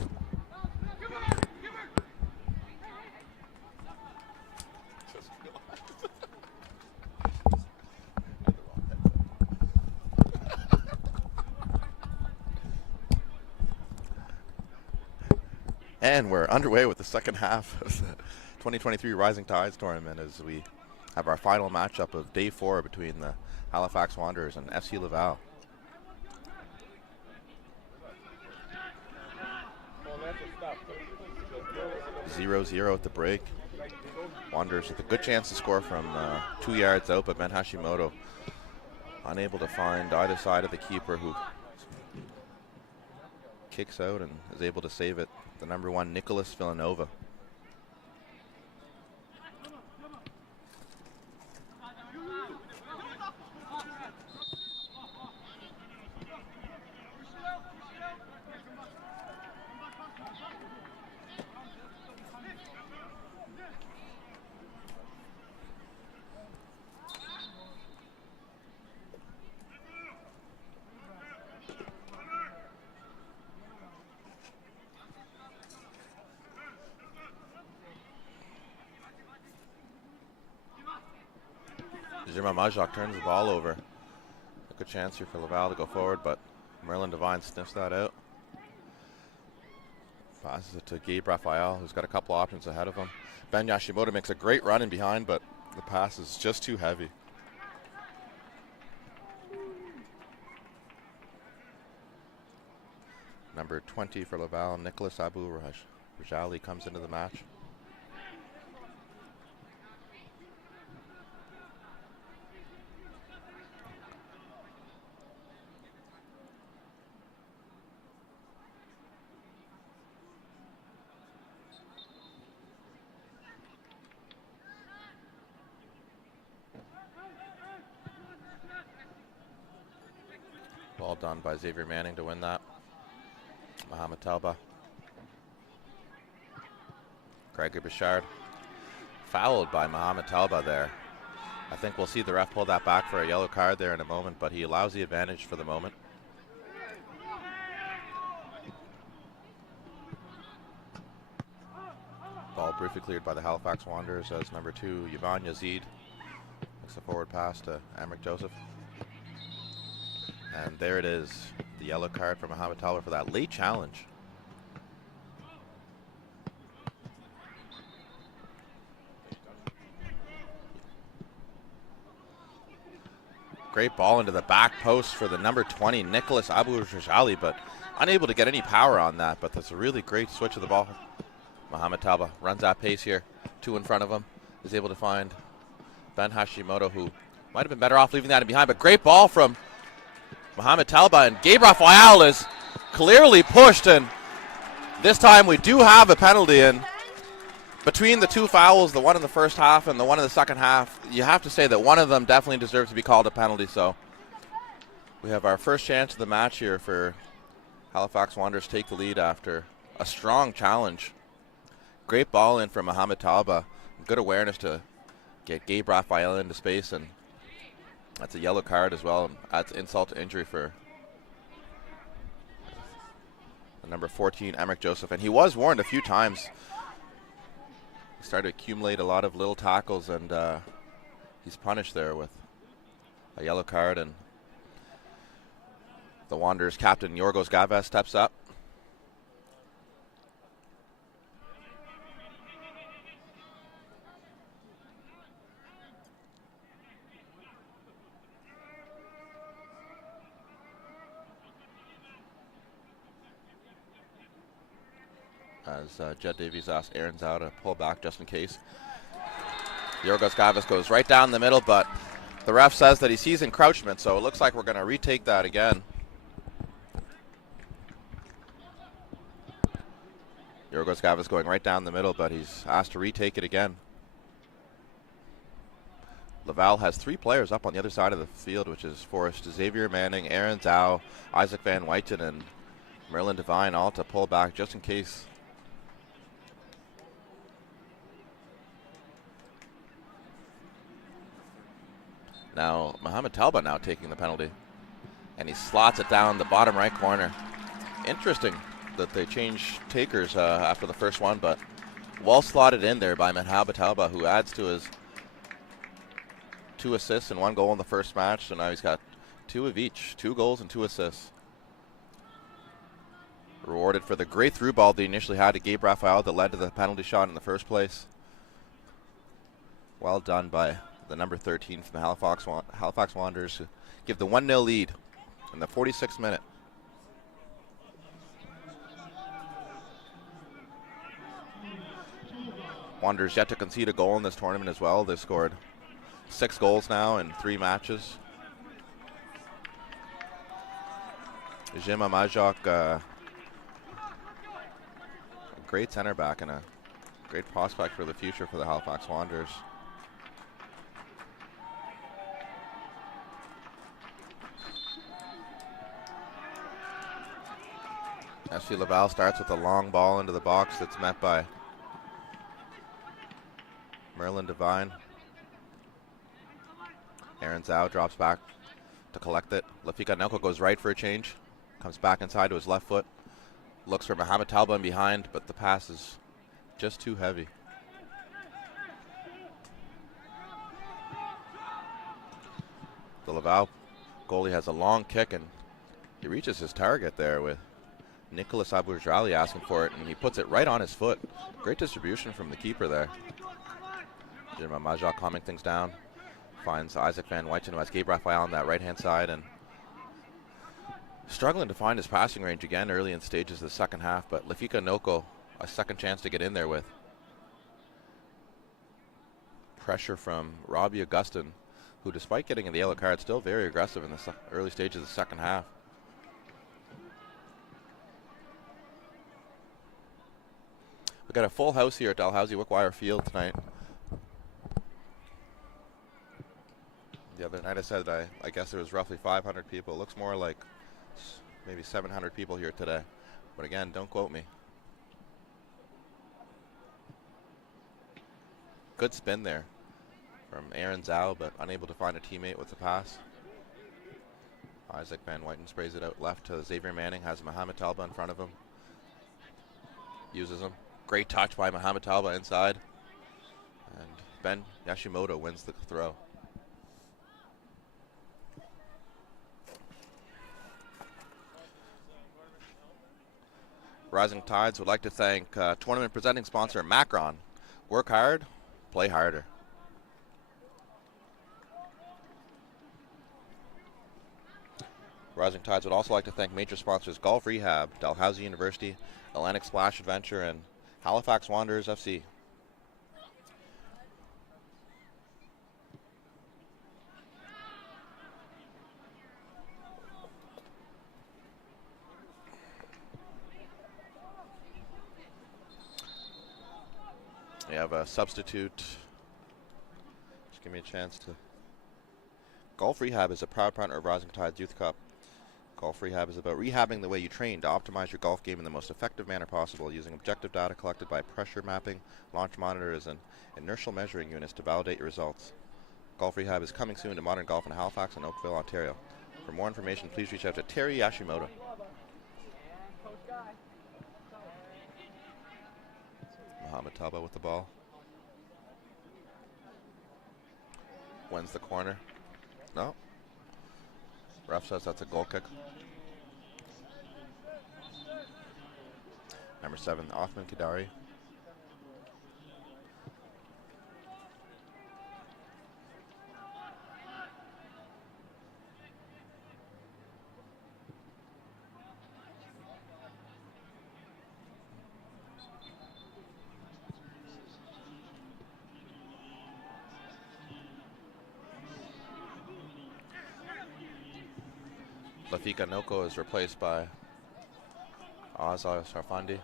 And we're underway with the second half of the 2023 Rising Tides tournament as we have our final matchup of day 4 between the Halifax Wanderers and FC Laval. 0-0 at the break. Wanderers with a good chance to score from 2 yards out, but Ben Hashimoto unable to find either side of the keeper, who kicks out and is able to save it. The number 1, Nicholas Villanova. Germain Majok turns the ball over. A good chance here for Laval to go forward, but Merlin Devine sniffs that out. Passes it to Gabe Raphael, who's got a couple options ahead of him. Ben Yashimoto makes a great run in behind, but the pass is just too heavy. Number 20 for Laval, Nicholas Abu Rajali, comes into the match. Ball done by Xavier Manning to win that. Mohamed Talba. Gregory Bouchard fouled by Mohamed Talba there. I think we'll see the ref pull that back for a yellow card there in a moment, but he allows the advantage for the moment. Ball briefly cleared by the Halifax Wanderers as number 2, Yvonne Yazid, makes a forward pass to Emric Joseph. And there it is, the yellow card for Mohamed Talba for that late challenge. Great ball into the back post for the number 20, Nicholas Abu Rajali, but unable to get any power on that. But that's a really great switch of the ball. Mohamed Talba runs at pace here, 2 in front of him, is able to find Ben Hashimoto, who might have been better off leaving that in behind, but great ball from Mohamed Talba, and Gabe Raphael is clearly pushed, and this time we do have a penalty. And between the 2 fouls, the one in the first half and the one in the second half, you have to say that one of them definitely deserves to be called a penalty. So we have our first chance of the match here for Halifax Wanderers take the lead after a strong challenge. Great ball in from Mohamed Talba. Good awareness to get Gabe Raphael into space, and that's a yellow card as well. Adds insult to injury for the number 14, Emric Joseph. And he was warned a few times. He started to accumulate a lot of little tackles, and he's punished there with a yellow card. And the Wanderers captain, Yorgos Gavez, steps up. as Jed Davies asks Aaron's out to pull back just in case. Yorgos Gavas goes right down the middle, but the ref says that he sees encroachment, so it looks like we're going to retake that again. Yorgos Gavas going right down the middle, but he's asked to retake it again. Laval has 3 players up on the other side of the field, which is Forrest Xavier Manning, Aaron Zhao, Isaac Van Wyten, and Merlin Devine, all to pull back just in case. Now, Mohamed Talba now taking the penalty. And he slots it down the bottom right corner. Interesting that they changed takers after the first one, but well slotted in there by Mohamed Talba, who adds to his 2 assists and 1 goal in the first match. So now he's got 2 of each, 2 goals and 2 assists. Rewarded for the great through ball they initially had to Gabe Raphael that led to the penalty shot in the first place. Well done by the number 13 from the Halifax Wanderers, who give the 1-0 lead in the 46th minute. Wanderers yet to concede a goal in this tournament as well. They've scored 6 goals now in 3 matches. Jima Majok, a great center back and a great prospect for the future for the Halifax Wanderers. FC Laval starts with a long ball into the box that's met by Merlin Devine. Aaron Zhao drops back to collect it. Lafika Nelko goes right for a change. Comes back inside to his left foot. Looks for Mohamed Talba in behind, but the pass is just too heavy. The Laval goalie has a long kick, and he reaches his target there with Nicholas Abudrali asking for it, and he puts it right on his foot. Great distribution from the keeper there. Jima Majok calming things down. Finds Isaac Van Wyten, who has Gabe Raphael on that right-hand side, and struggling to find his passing range again early in stages of the second half, but Lafika Noko a second chance to get in there with. Pressure from Robbie Augustin, who despite getting the yellow card, still very aggressive in the early stages of the second half. We've got a full house here at Dalhousie Wickwire Field tonight. The other night I said I guess there was roughly 500 people. It looks more like maybe 700 people here today. But again, don't quote me. Good spin there from Aaron Zhao, but unable to find a teammate with the pass. Isaac Van Wyten sprays it out left to Xavier Manning, has Mohamed Talba in front of him. Uses him. Great touch by Mohamed Talba inside. And Ben Yashimoto wins the throw. Rising Tides would like to thank tournament presenting sponsor Macron. Work hard, play harder. Rising Tides would also like to thank major sponsors Golf Rehab, Dalhousie University, Atlantic Splash Adventure, and Halifax Wanderers FC. We have a substitute. Just give me a chance to. Golf Rehab is a proud partner of Rising Tides Youth Cup. Golf Rehab is about rehabbing the way you train to optimize your golf game in the most effective manner possible, using objective data collected by pressure mapping, launch monitors, and inertial measuring units to validate your results. Golf Rehab is coming soon to modern golf in Halifax and Oakville, Ontario. For more information, please reach out to Terry Yashimoto. Mohamed Talba with the ball. Wins the corner. No. Ref says that's a goal kick. Number 7, Othman Kidari. Lafika Noko is replaced by Azar Sarfandi.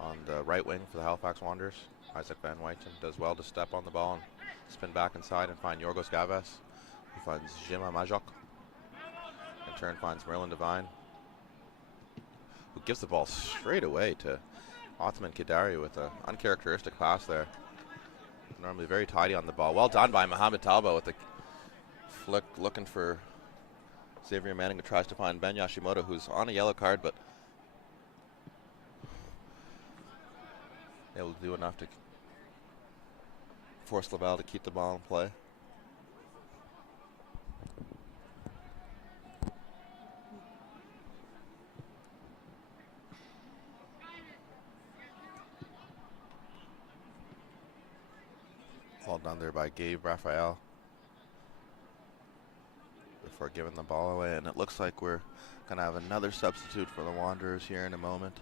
On the right wing for the Halifax Wanderers, Isaac Van Wyten does well to step on the ball and spin back inside and find Yorgos Gaves, who finds Jima Majok. In turn finds Merlin Devine, who gives the ball straight away to Othman Kidari with an uncharacteristic pass there. Normally very tidy on the ball. Well done by Mohamed Talba with the flick, looking for Xavier Manning, who tries to find Ben Yashimoto, who's on a yellow card, but able to do enough to force Laval to keep the ball in play. All done there by Gabe Raphael before giving the ball away, and it looks like we're going to have another substitute for the Wanderers here in a moment.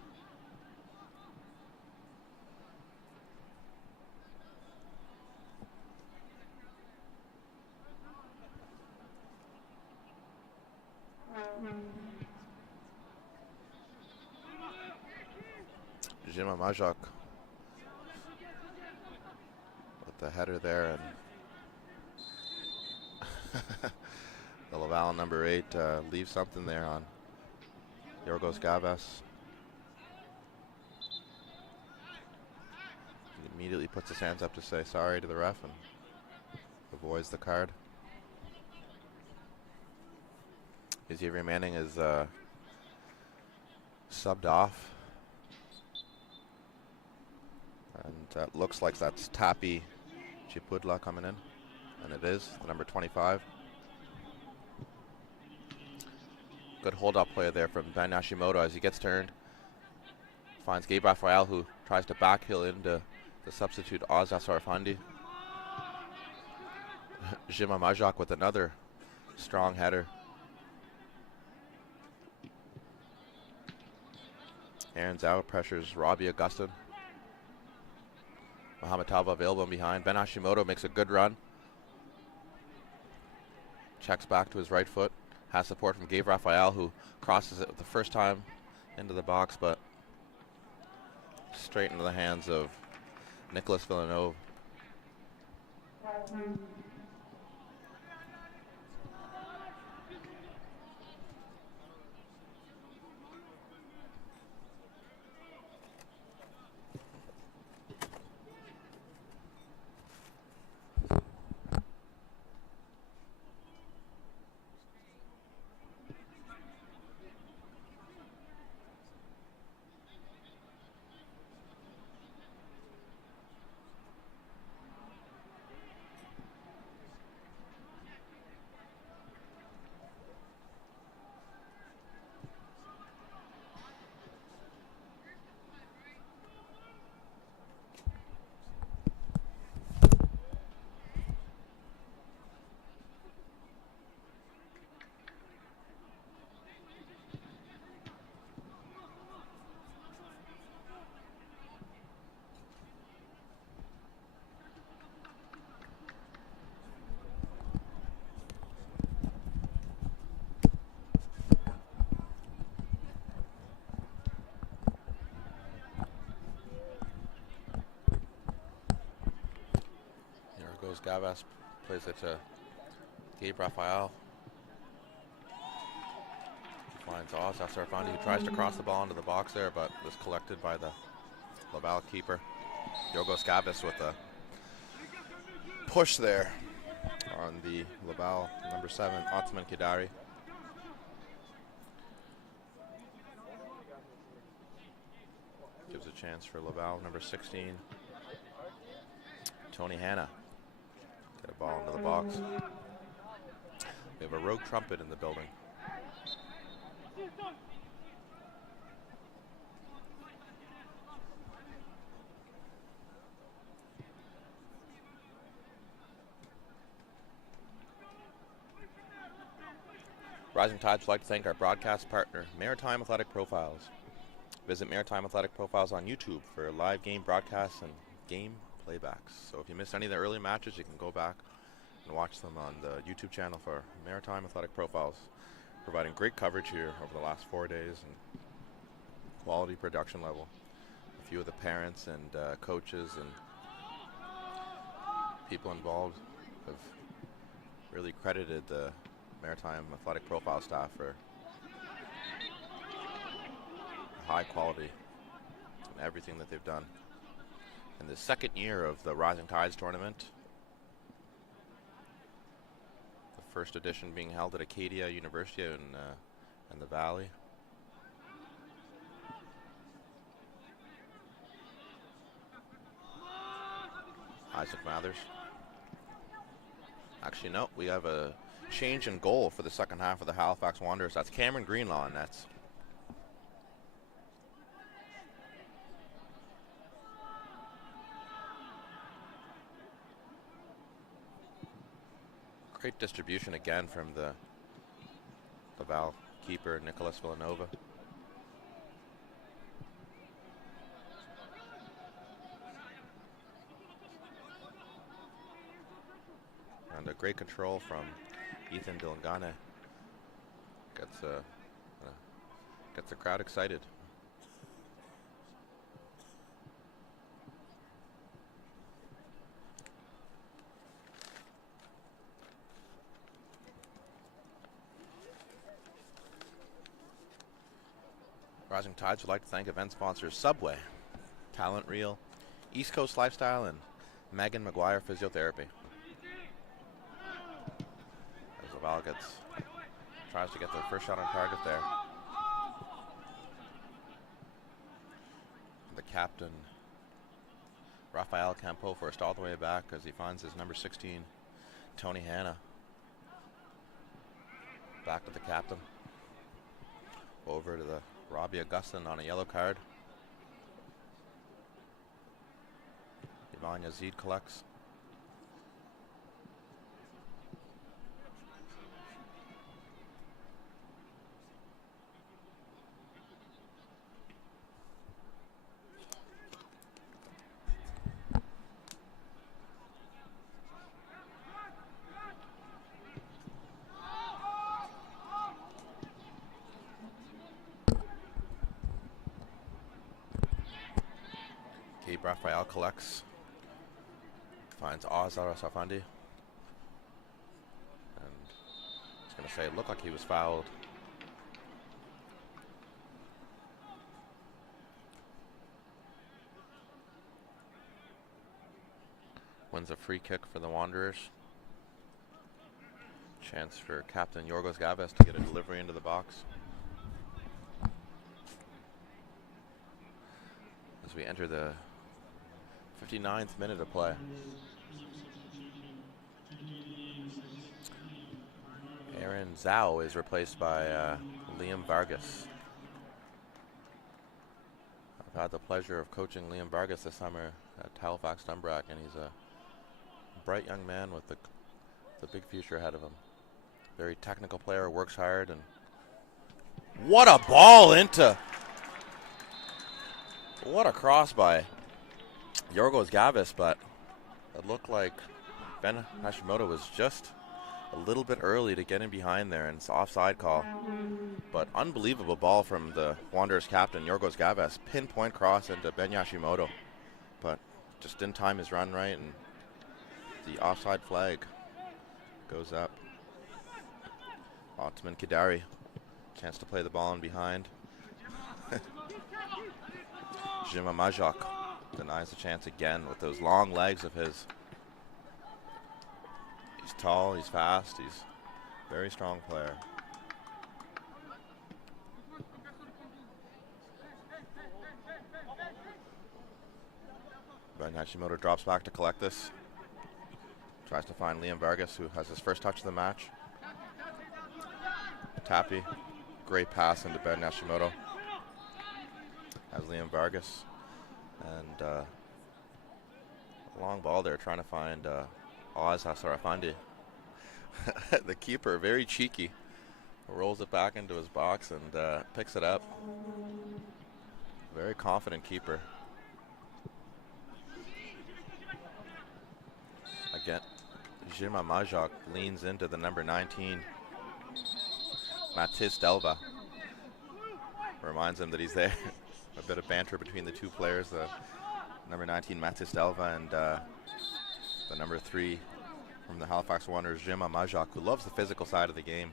Jima Majok with the header there, and the Laval number 8 leaves something there on Yorgos Gaves. He immediately puts his hands up to say sorry to the ref and avoids the card. Xavier Manning is subbed off. And looks like that's Tapi Chipudla coming in. And it is, the number 25. Good hold-up play there from Ben Yashimoto as he gets turned. Finds Gabe Raphael, who tries to backhill into the substitute Azza Sarfandi. Jima Majok with another strong header. Aaron's out, pressures Robbie Augustin. Mohamed Talba available in behind. Ben Hashimoto makes a good run. Checks back to his right foot. Has support from Gabe Raphael, who crosses it the first time into the box, but straight into the hands of Nicolas Villeneuve. Gaves plays it to Gabe Raphael. He finds Azza Sarfandi, who tries to cross the ball into the box there, but was collected by the Laval keeper. Yorgos Gaves with a push there on the Laval number 7, Othman Kidari. Gives a chance for Laval number 16, Tony Hanna. Get a ball into the box. We have a rogue trumpet in the building. Rising Tides would like to thank our broadcast partner, Maritime Athletic Profiles. Visit Maritime Athletic Profiles on YouTube for live game broadcasts and game playbacks. So if you missed any of the early matches, you can go back and watch them on the YouTube channel for Maritime Athletic Profiles, providing great coverage here over the last 4 days and quality production level. A few of the parents and coaches and people involved have really credited the Maritime Athletic Profile staff for high quality in everything that they've done. In the second year of the Rising Tides tournament, the first edition being held at Acadia University in the Valley. Isaac Mathers. Actually, no, we have a change in goal for the second half of the Halifax Wanderers. That's Cameron Greenlaw in nets. Great distribution again from the Laval keeper, Nicholas Villanova. And a great control from Ethan Dilangane. Gets the crowd excited. Rising Tides would like to thank event sponsors Subway, Talent Reel, East Coast Lifestyle, and Megan McGuire Physiotherapy. As Laval tries to get their first shot on target there. The captain, Rafael Campo, forced all the way back as he finds his number 16, Tony Hanna. Back to the captain. Over to the Robbie Augustin on a yellow card. Ivan Yazid collects. Raphael collects, finds Azar Safandi, and he's going to say it looked like he was fouled. Wins a free kick for the Wanderers. Chance for Captain Yorgos Gaves to get a delivery into the box. As we enter the 59th minute of play. Aaron Zhao is replaced by Liam Vargas. I've had the pleasure of coaching Liam Vargas this summer at Halifax Dunbrack, and he's a bright young man with the big future ahead of him. Very technical player, works hard, and what a ball into... What a cross by Yorgos Gavis, but it looked like Ben Hashimoto was just a little bit early to get in behind there, and it's offside call. But unbelievable ball from the Wanderers captain, Yorgos Gavis. Pinpoint cross into Ben Hashimoto, but just didn't time his run right, and the offside flag goes up. Ottoman Kidari, chance to play the ball in behind. Jima Majok denies the chance again with those long legs of his. He's tall, he's fast, he's a very strong player. Ben Hashimoto drops back to collect this. Tries to find Liam Vargas, who has his first touch of the match. Tappy, great pass into Ben Hashimoto. As Liam Vargas, and a long ball there trying to find Oz Hasarafandi. The keeper, very cheeky, rolls it back into his box and picks it up. Very confident keeper. Again, Jima Majok leans into the number 19, Mathis Delva. Reminds him that he's there. A bit of banter between the two players, the number 19, Mathis Delva, and the number 3 from the Halifax Wanderers, Jima Majok, who loves the physical side of the game.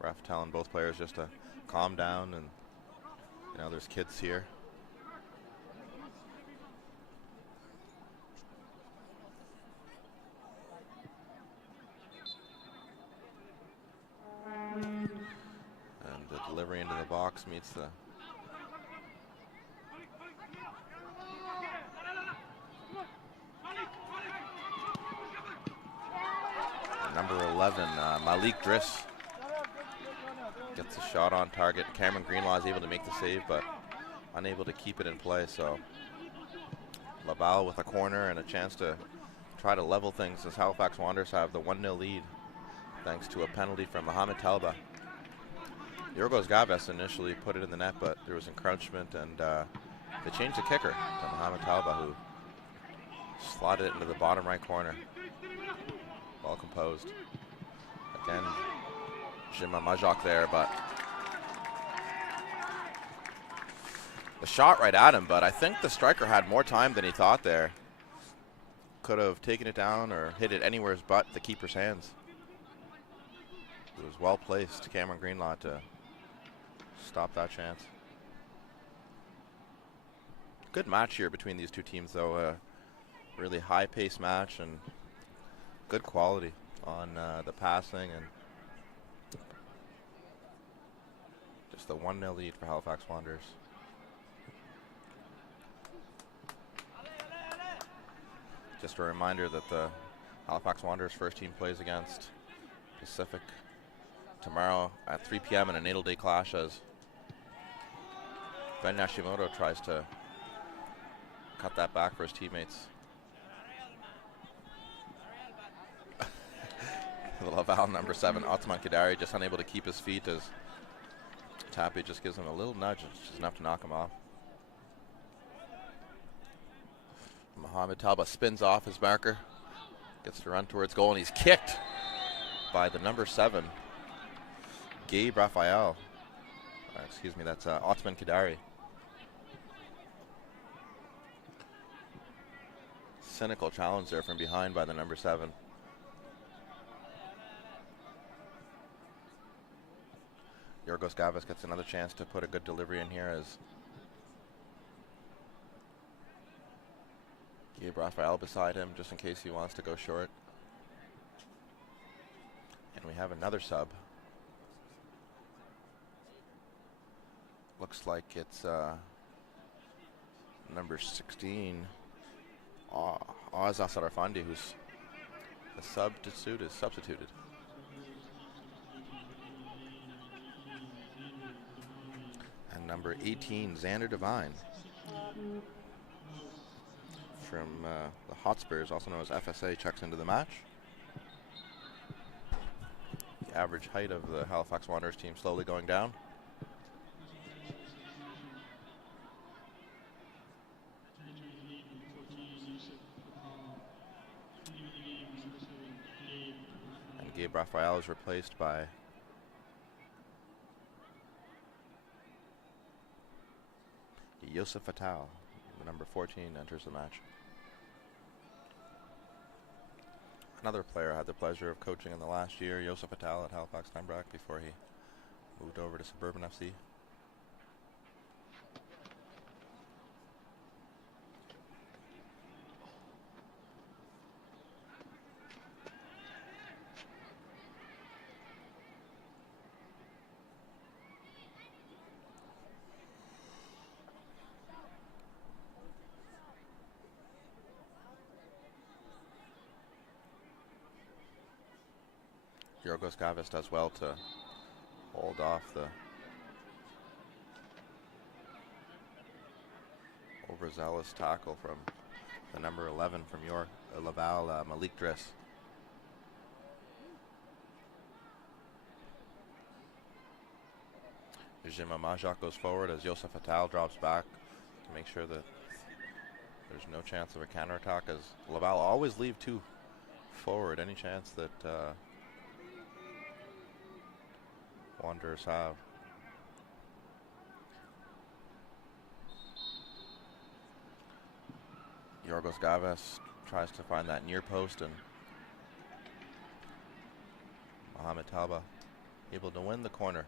Ref telling both players just to calm down, and you know, there's kids here. And the delivery into the box meets the number 11, Malik Driss gets a shot on target. Cameron Greenlaw is able to make the save, but unable to keep it in play. So Laval with a corner and a chance to try to level things as Halifax Wanderers have the 1-0 lead thanks to a penalty from Mohamed Talba. Yorgos Gaves initially put it in the net, but there was encroachment, and they changed the kicker to Mohamed Talba, who slotted it into the bottom right corner. Well composed. Again, Jima Majok there, but the shot right at him, but I think the striker had more time than he thought there. Could have taken it down or hit it anywhere but the keeper's hands. It was well placed, Cameron Greenlaw, to stop that chance. Good match here between these two teams, though. Really high-paced match and good quality on the passing, and just the 1-0 lead for Halifax Wanderers. Just a reminder that the Halifax Wanderers first team plays against Pacific tomorrow at 3 p.m. in a natal day clash as Ben Nashimoto tries to cut that back for his teammates. The Laval number 7, Othman Kadari, just unable to keep his feet as Tapi just gives him a little nudge, it's just enough to knock him off. Mohamed Talba spins off his marker, gets to run towards goal, and he's kicked by the number 7, Gabe Raphael. Excuse me, that's Othman Kadari. Cynical challenge there from behind by the number 7. Yorgos Gavis gets another chance to put a good delivery in here as Gabe Raphael beside him just in case he wants to go short. And we have another sub. Looks like it's number 16, Oz Asarafandi, who's the substitute is substituted. And number 18, Xander Devine from the Hotspurs, also known as FSA, checks into the match. The average height of the Halifax Wanderers team slowly going down. And Gabe Raphael is replaced by Yosef Fatal. The number 14 enters the match. Another player I had the pleasure of coaching in the last year, Yosef Fatal at Halifax Steinbach, before he moved over to Suburban FC. Yorgos Gavis does well to hold off the overzealous tackle from the number 11 from Laval, Malik Driss. Jima Majok goes forward as Yosef Fatal drops back to make sure that There's no chance of a counterattack as Laval always leave two forward. Any chance that Wanderers have. Yorgos Gavas tries to find that near post, and Mohamed Talba able to win the corner.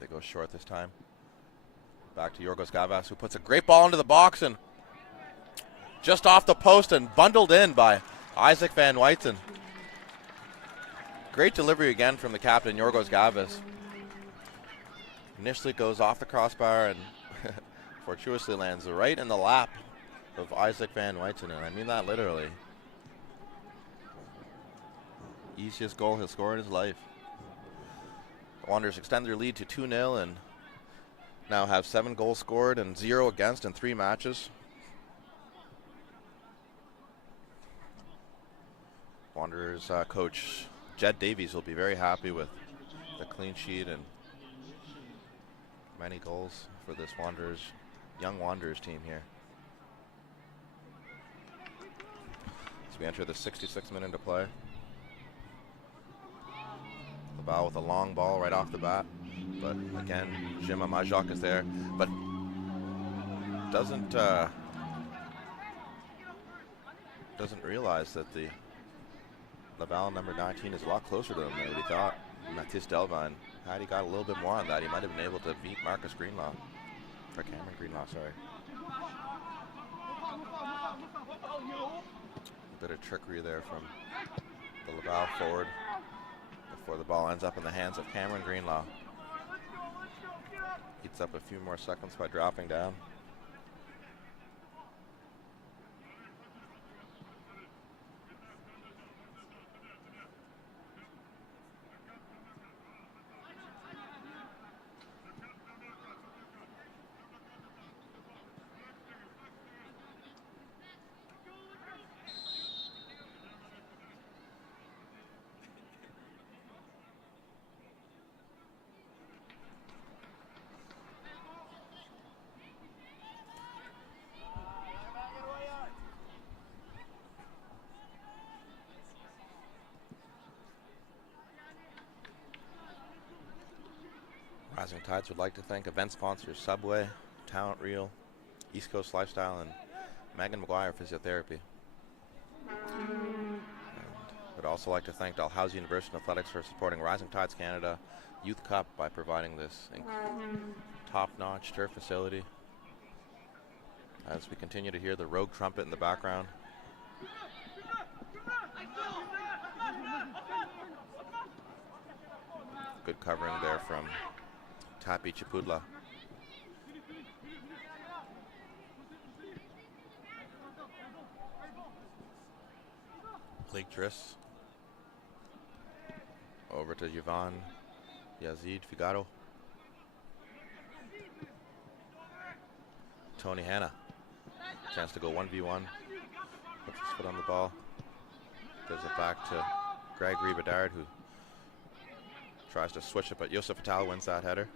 They go short this time. Back to Yorgos Gavas, who puts a great ball into the box and just off the post and bundled in by Isaac Van Weitzen. Great delivery again from the captain, Yorgos Gavas. Initially goes off the crossbar and fortuitously lands right in the lap of Isaac Van Weitzen, and I mean that literally. Easiest goal he'll score in his life. The Wanderers extend their lead to 2-0 and now have 7 goals scored and 0 against in 3 matches. Wanderers coach Jed Davies will be very happy with the clean sheet and many goals for this young Wanderers team here. As we enter the 66th minute to play. Laval with a long ball right off the bat, but again, Jim Amajok is there, but doesn't realize that the Laval number 19 is a lot closer to him than we thought. Mathis Delvin, had he got a little bit more on that, he might have been able to beat Marcus Greenlaw. Or Cameron Greenlaw, sorry. A bit of trickery there from the Laval forward before the ball ends up in the hands of Cameron Greenlaw. Eats up a few more seconds by dropping down. Rising Tides would like to thank event sponsors Subway, Talent Reel, East Coast Lifestyle, and Megan McGuire Physiotherapy. And would also like to thank Dalhousie University Athletics for supporting Rising Tides Canada Youth Cup by providing this top-notch turf facility. As we continue to hear the Rogue trumpet in the background. Good covering there from Tapi Chipudla. Blake Driss. Over to Yvonne Yazid Figaro. Tony Hanna. Chance to go 1v1. Puts his foot on the ball. Gives it back to Gregory Bedard, who tries to switch it, but Yosef Fatal wins that header.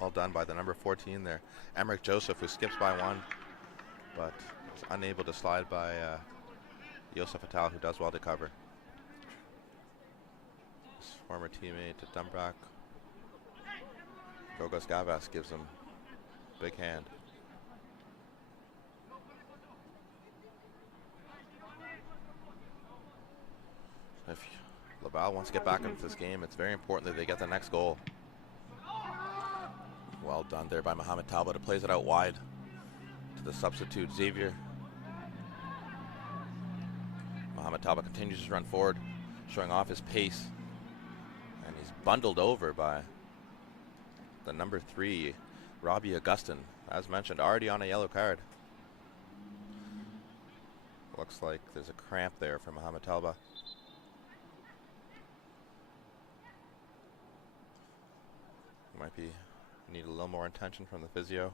All done by the number 14 there, Emmerich Joseph, who skips by one, but is unable to slide by Yosef Fatal, who does well to cover. His former teammate to Dumbrak, Yorgos Gavas, gives him a big hand. If Laval wants to get back into this game, it's very important that they get the next goal. Well done there by Mohamed Talbot. It plays it out wide to the substitute Xavier. Mohamed Talbot continues to run forward, showing off his pace. And he's bundled over by the number 3, Robbie Augustin. As mentioned, already on a yellow card. Looks like there's a cramp there for Mohamed Talbot. Might be need a little more attention from the physio.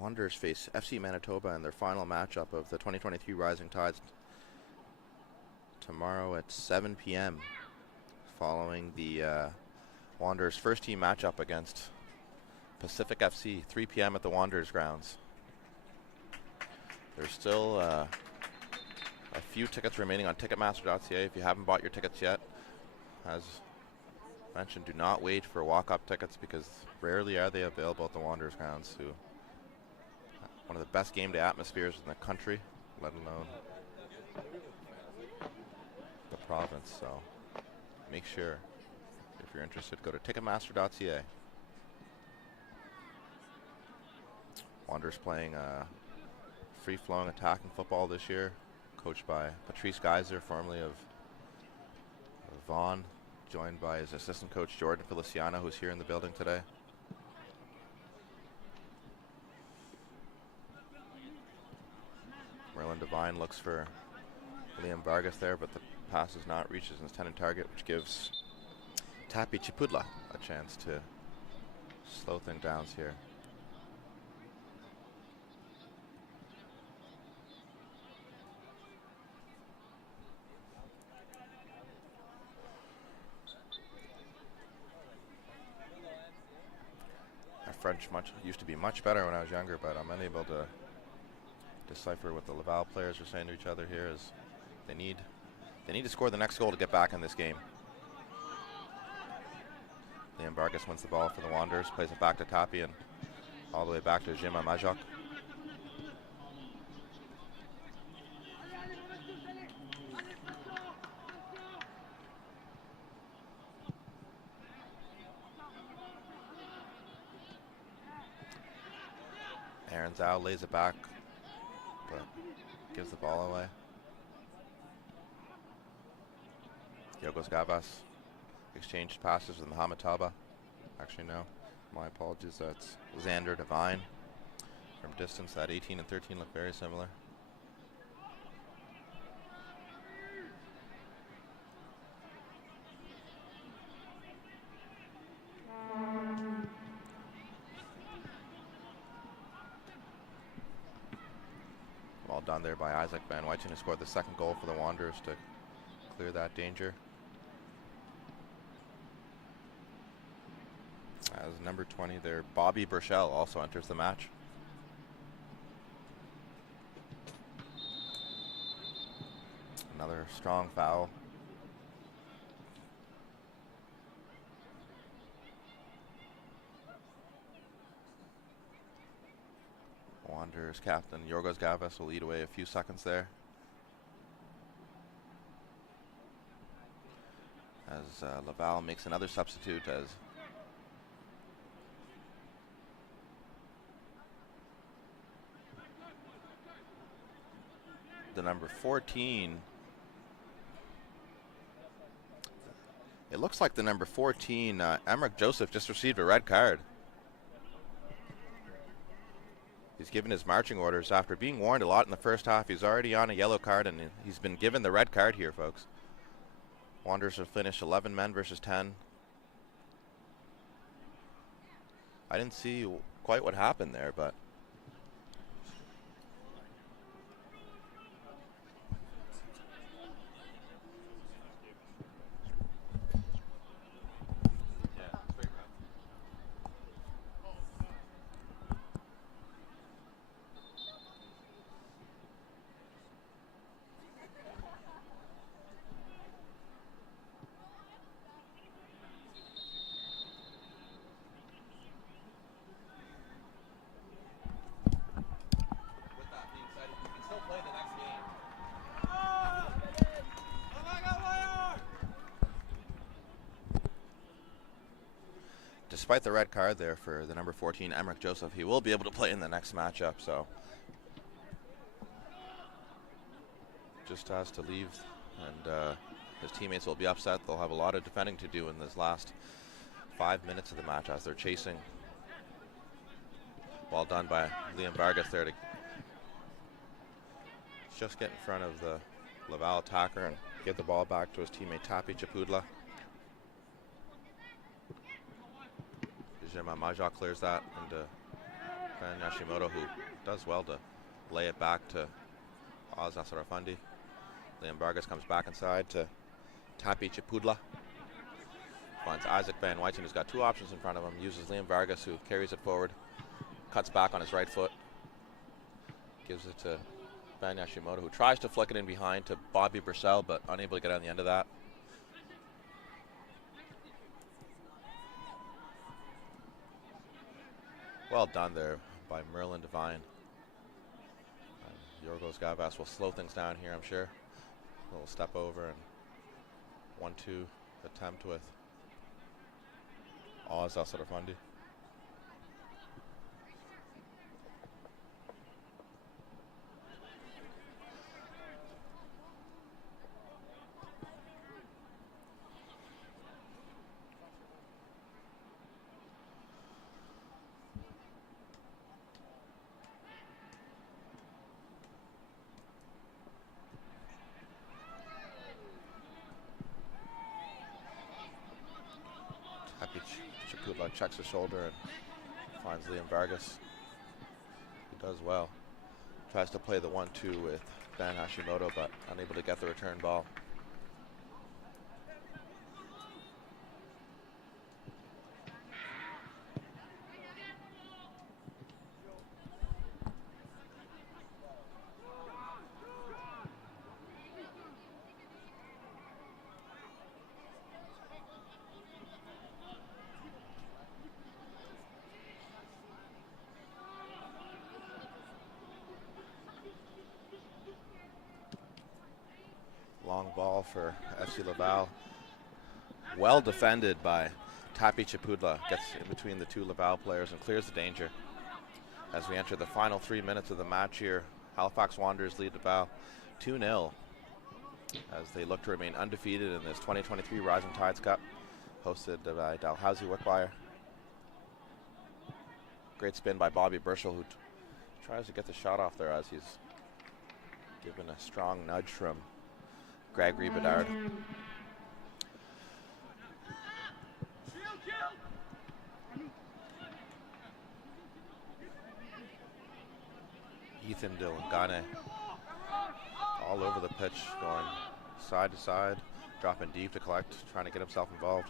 Wanderers face FC Manitoba in their final matchup of the 2023 Rising Tides tomorrow at 7 p.m. following the Wanderers first team matchup against Pacific FC, 3 p.m. at the Wanderers grounds. There's still a few tickets remaining on Ticketmaster.ca. If you haven't bought your tickets yet, as mentioned, do not wait for walk-up tickets because rarely are they available at the Wanderers grounds, who one of the best game day atmospheres in the country, let alone the province. So make sure, if you're interested, go to Ticketmaster.ca. Wanderers playing free-flowing attacking football this year, coached by Patrice Geiser, formerly of Vaughan, joined by his assistant coach Jordan Feliciano, who's here in the building today. Merlin Devine looks for Liam Vargas there, but the pass does not reach his intended target, which gives Tapi Chipudla a chance to slow things down here. French used to be much better when I was younger, but I'm unable to decipher what the Laval players are saying to each other here, as they need to score the next goal to get back in this game. Liam Vargas wins the ball for the Wanderers, plays it back to Tapi and all the way back to Jima Majok. Aaron Zhao lays it back, but gives the ball away. Yogos Gavas exchanged passes with Mohamed Taba. Actually, no, my apologies. That's Xander Devine. From distance, that 18 and 13 look very similar. Well done there by Isaac Van Wyten, who scored the second goal for the Wanderers to clear that danger. As number 20 there, Bobby Burchell also enters the match. Another strong foul. Wanderers captain Yorgos Gavas will lead away a few seconds there, as Laval makes another substitute, as the number 14, it looks like the number 14, Emmerich Joseph, just received a red card. He's given his marching orders after being warned a lot in the first half. He's already on a yellow card, and he's been given the red card here, folks. Wanderers have finished 11 men versus 10. I didn't see quite what happened there, but despite the red card there for the number 14, Emmerich Joseph, he will be able to play in the next matchup, so just has to leave, and his teammates will be upset. They'll have a lot of defending to do in this last 5 minutes of the match as they're chasing. Well done by Liam Vargas there to just get in front of the Laval attacker and get the ball back to his teammate Tapi Chipudla. Jima Majok clears that into Ben Yashimoto, who does well to lay it back to Oz Asarafandi. Liam Vargas comes back inside to Tapi Chipudla. Finds Isaac Van Weitzen, who's got two options in front of him. Uses Liam Vargas, who carries it forward. Cuts back on his right foot. Gives it to Ben Yashimoto, who tries to flick it in behind to Bobby Brissell, but unable to get on the end of that. Well done there by Merlin Devine. Yorgos Gavas will slow things down here, I'm sure. A little step over and 1-2 attempt with Oz Asarafandi. Chipudla checks his shoulder and finds Liam Vargas, who does well. Tries to play the 1-2 with Ben Hashimoto, but unable to get the return ball. Long ball for FC Laval. Well defended by Tapi Chipudla. Gets in between the two Laval players and clears the danger. As we enter the final 3 minutes of the match here, Halifax Wanderers lead Laval 2-0 as they look to remain undefeated in this 2023 Rising Tides Cup, hosted by Dalhousie Wickwire. Great spin by Bobby Burchell, who tries to get the shot off there as he's given a strong nudge from Gregory Bedard. Ethan Dilgane all over the pitch, going side to side, dropping deep to collect, trying to get himself involved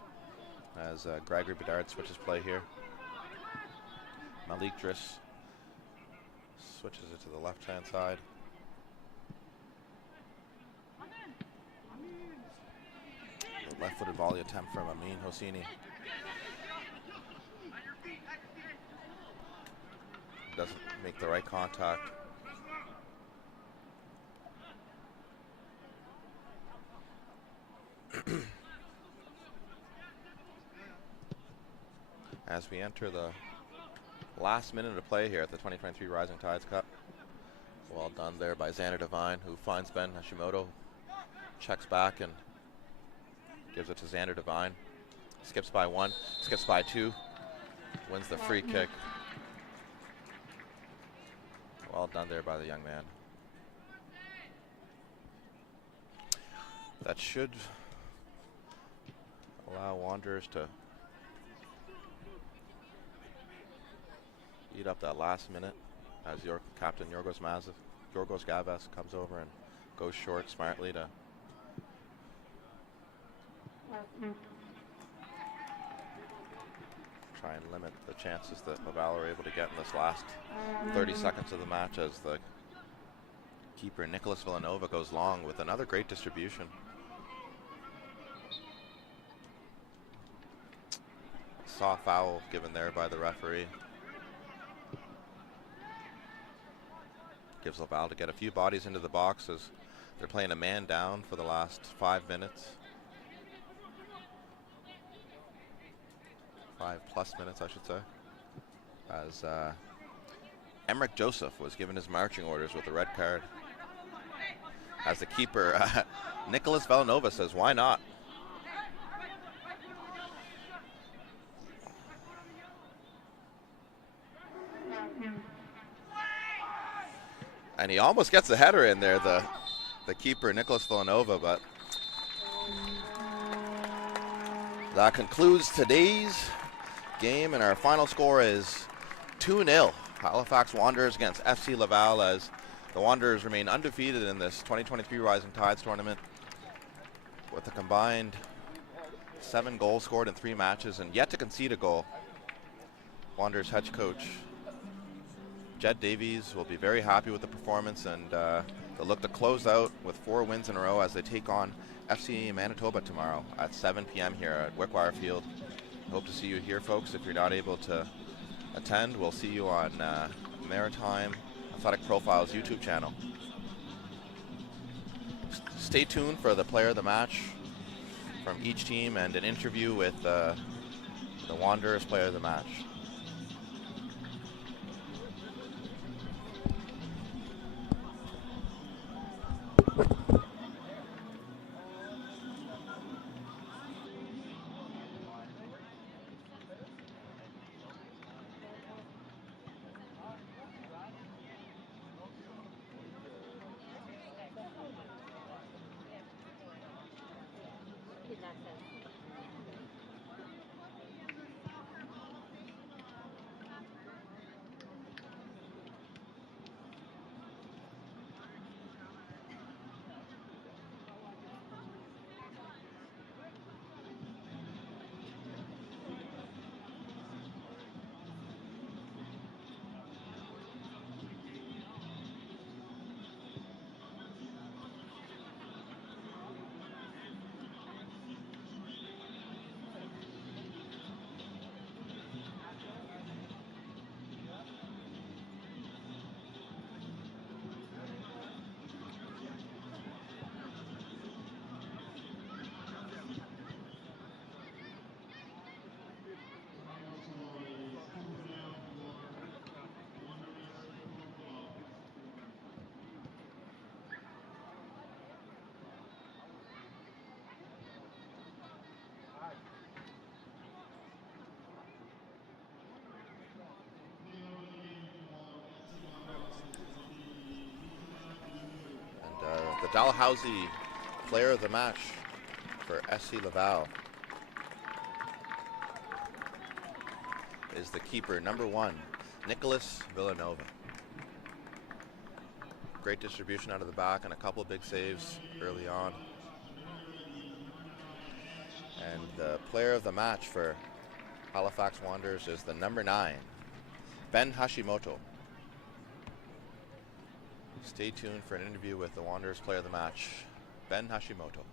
as Gregory Bedard switches play here. Malik Driss switches it to the left-hand side. Left-footed volley attempt from Amin Hosseini. Doesn't make the right contact. As we enter the last minute of play here at the 2023 Rising Tides Cup. Well done there by Xander Devine, who finds Ben Hashimoto, checks back and gives it to Xander Devine. Skips by one, skips by two, wins the free kick. Well done there by the young man. That should allow Wanderers to eat up that last minute as your captain Yorgos Gavas comes over and goes short smartly to try and limit the chances that Laval are able to get in this last 30 seconds of the match, as the keeper Nicholas Villanova goes long with another great distribution. Saw foul given there by the referee. Gives Laval to get a few bodies into the box as they're playing a man down for the last 5 minutes. 5+ minutes, I should say. As Emmerich Joseph was given his marching orders with a red card. As the keeper, Nicholas Villanova, says, why not? And he almost gets the header in there, the keeper, Nicholas Villanova, but that concludes today's game, and our final score is 2-0 Halifax Wanderers against FC Laval, as the Wanderers remain undefeated in this 2023 Rising Tides tournament with a combined 7 goals scored in 3 matches and yet to concede a goal. Wanderers head coach Jed Davies will be very happy with the performance, and they'll look to close out with 4 wins in a row as they take on FC Manitoba tomorrow at 7 p.m. here at Wickwire Field. Hope to see you here, folks. If you're not able to attend, we'll see you on Maritime Athletic Profiles YouTube channel. Stay tuned for the player of the match from each team and an interview with the Wanderers player of the match. The Dalhousie player of the match for SC Laval is the keeper, number 1, Nicholas Villanova. Great distribution out of the back and a couple of big saves early on. And the player of the match for Halifax Wanderers is the number 9, Ben Hashimoto. Stay tuned for an interview with the Wanderers player of the match, Ben Hashimoto.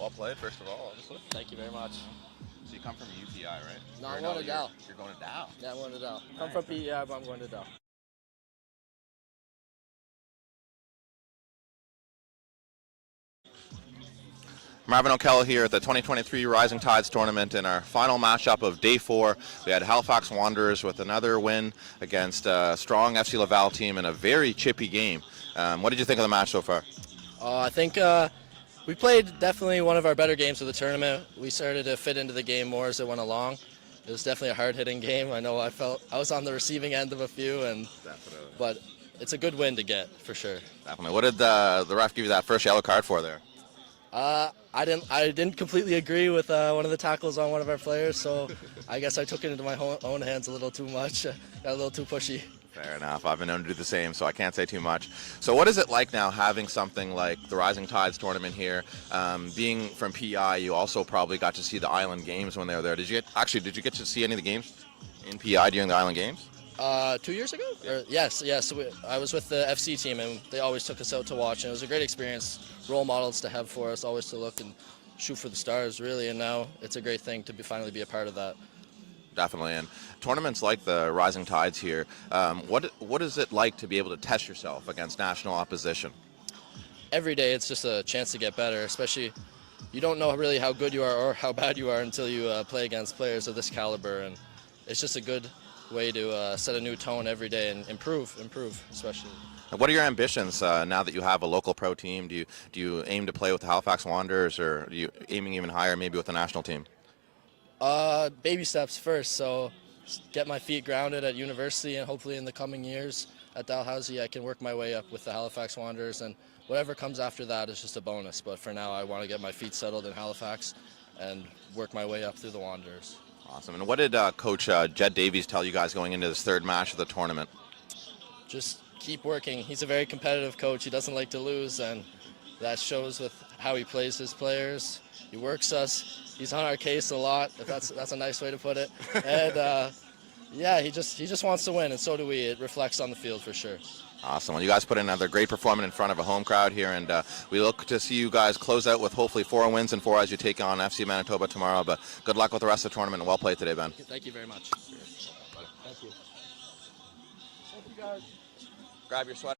Well played, first of all, obviously. Thank you very much. So you come from UPI, right? No, Or I'm going to Dow. You're going to Dow. Yeah, I'm going to Dow. Nice. Come from PEI, but I'm going to Dow. Marvin O'Kell here at the 2023 Rising Tides tournament in our final matchup of day 4. We had Halifax Wanderers with another win against a strong vs.Laval team in a very chippy game. What did you think of the match so far? I think we played definitely one of our better games of the tournament. We started to fit into the game more as it went along. It was definitely a hard-hitting game. I know I felt I was on the receiving end of a few, but it's a good win to get for sure. Definitely. What did the ref give you that first yellow card for there? I didn't completely agree with one of the tackles on one of our players, so I guess I took it into my own hands a little too much. Got a little too pushy. Fair enough. I've been known to do the same, so I can't say too much. So what is it like now having something like the Rising Tides tournament here? Being from PI, you also probably got to see the Island Games when they were there. Did you get to see any of the games in PI during the Island Games? 2 years ago? Yes. I was with the FC team, and they always took us out to watch, and it was a great experience. Role models to have for us, always to look and shoot for the stars, really, and now it's a great thing to finally be a part of that. Definitely, and tournaments like the Rising Tides here, what is it like to be able to test yourself against national opposition? Every day it's just a chance to get better, especially you don't know really how good you are or how bad you are until you play against players of this caliber, and it's just a good way to set a new tone every day and improve especially. What are your ambitions now that you have a local pro team? Do you aim to play with the Halifax Wanderers, or are you aiming even higher, maybe with the national team? Baby steps first, so get my feet grounded at university, and hopefully in the coming years at Dalhousie I can work my way up with the Halifax Wanderers, and whatever comes after that is just a bonus. But for now I want to get my feet settled in Halifax and work my way up through the Wanderers. Awesome. And what did Coach Jed Davies tell you guys going into this third match of the tournament? Just keep working. He's a very competitive coach. He doesn't like to lose, and that shows with how he plays his players. He works us. He's on our case a lot, if that's a nice way to put it. And yeah, he just wants to win, and so do we. It reflects on the field for sure. Awesome. Well, you guys put in another great performance in front of a home crowd here, and we look to see you guys close out with hopefully 4 wins and 4 as you take on FC Manitoba tomorrow. But good luck with the rest of the tournament, and well played today, Ben. Thank you very much. Grab your sweater.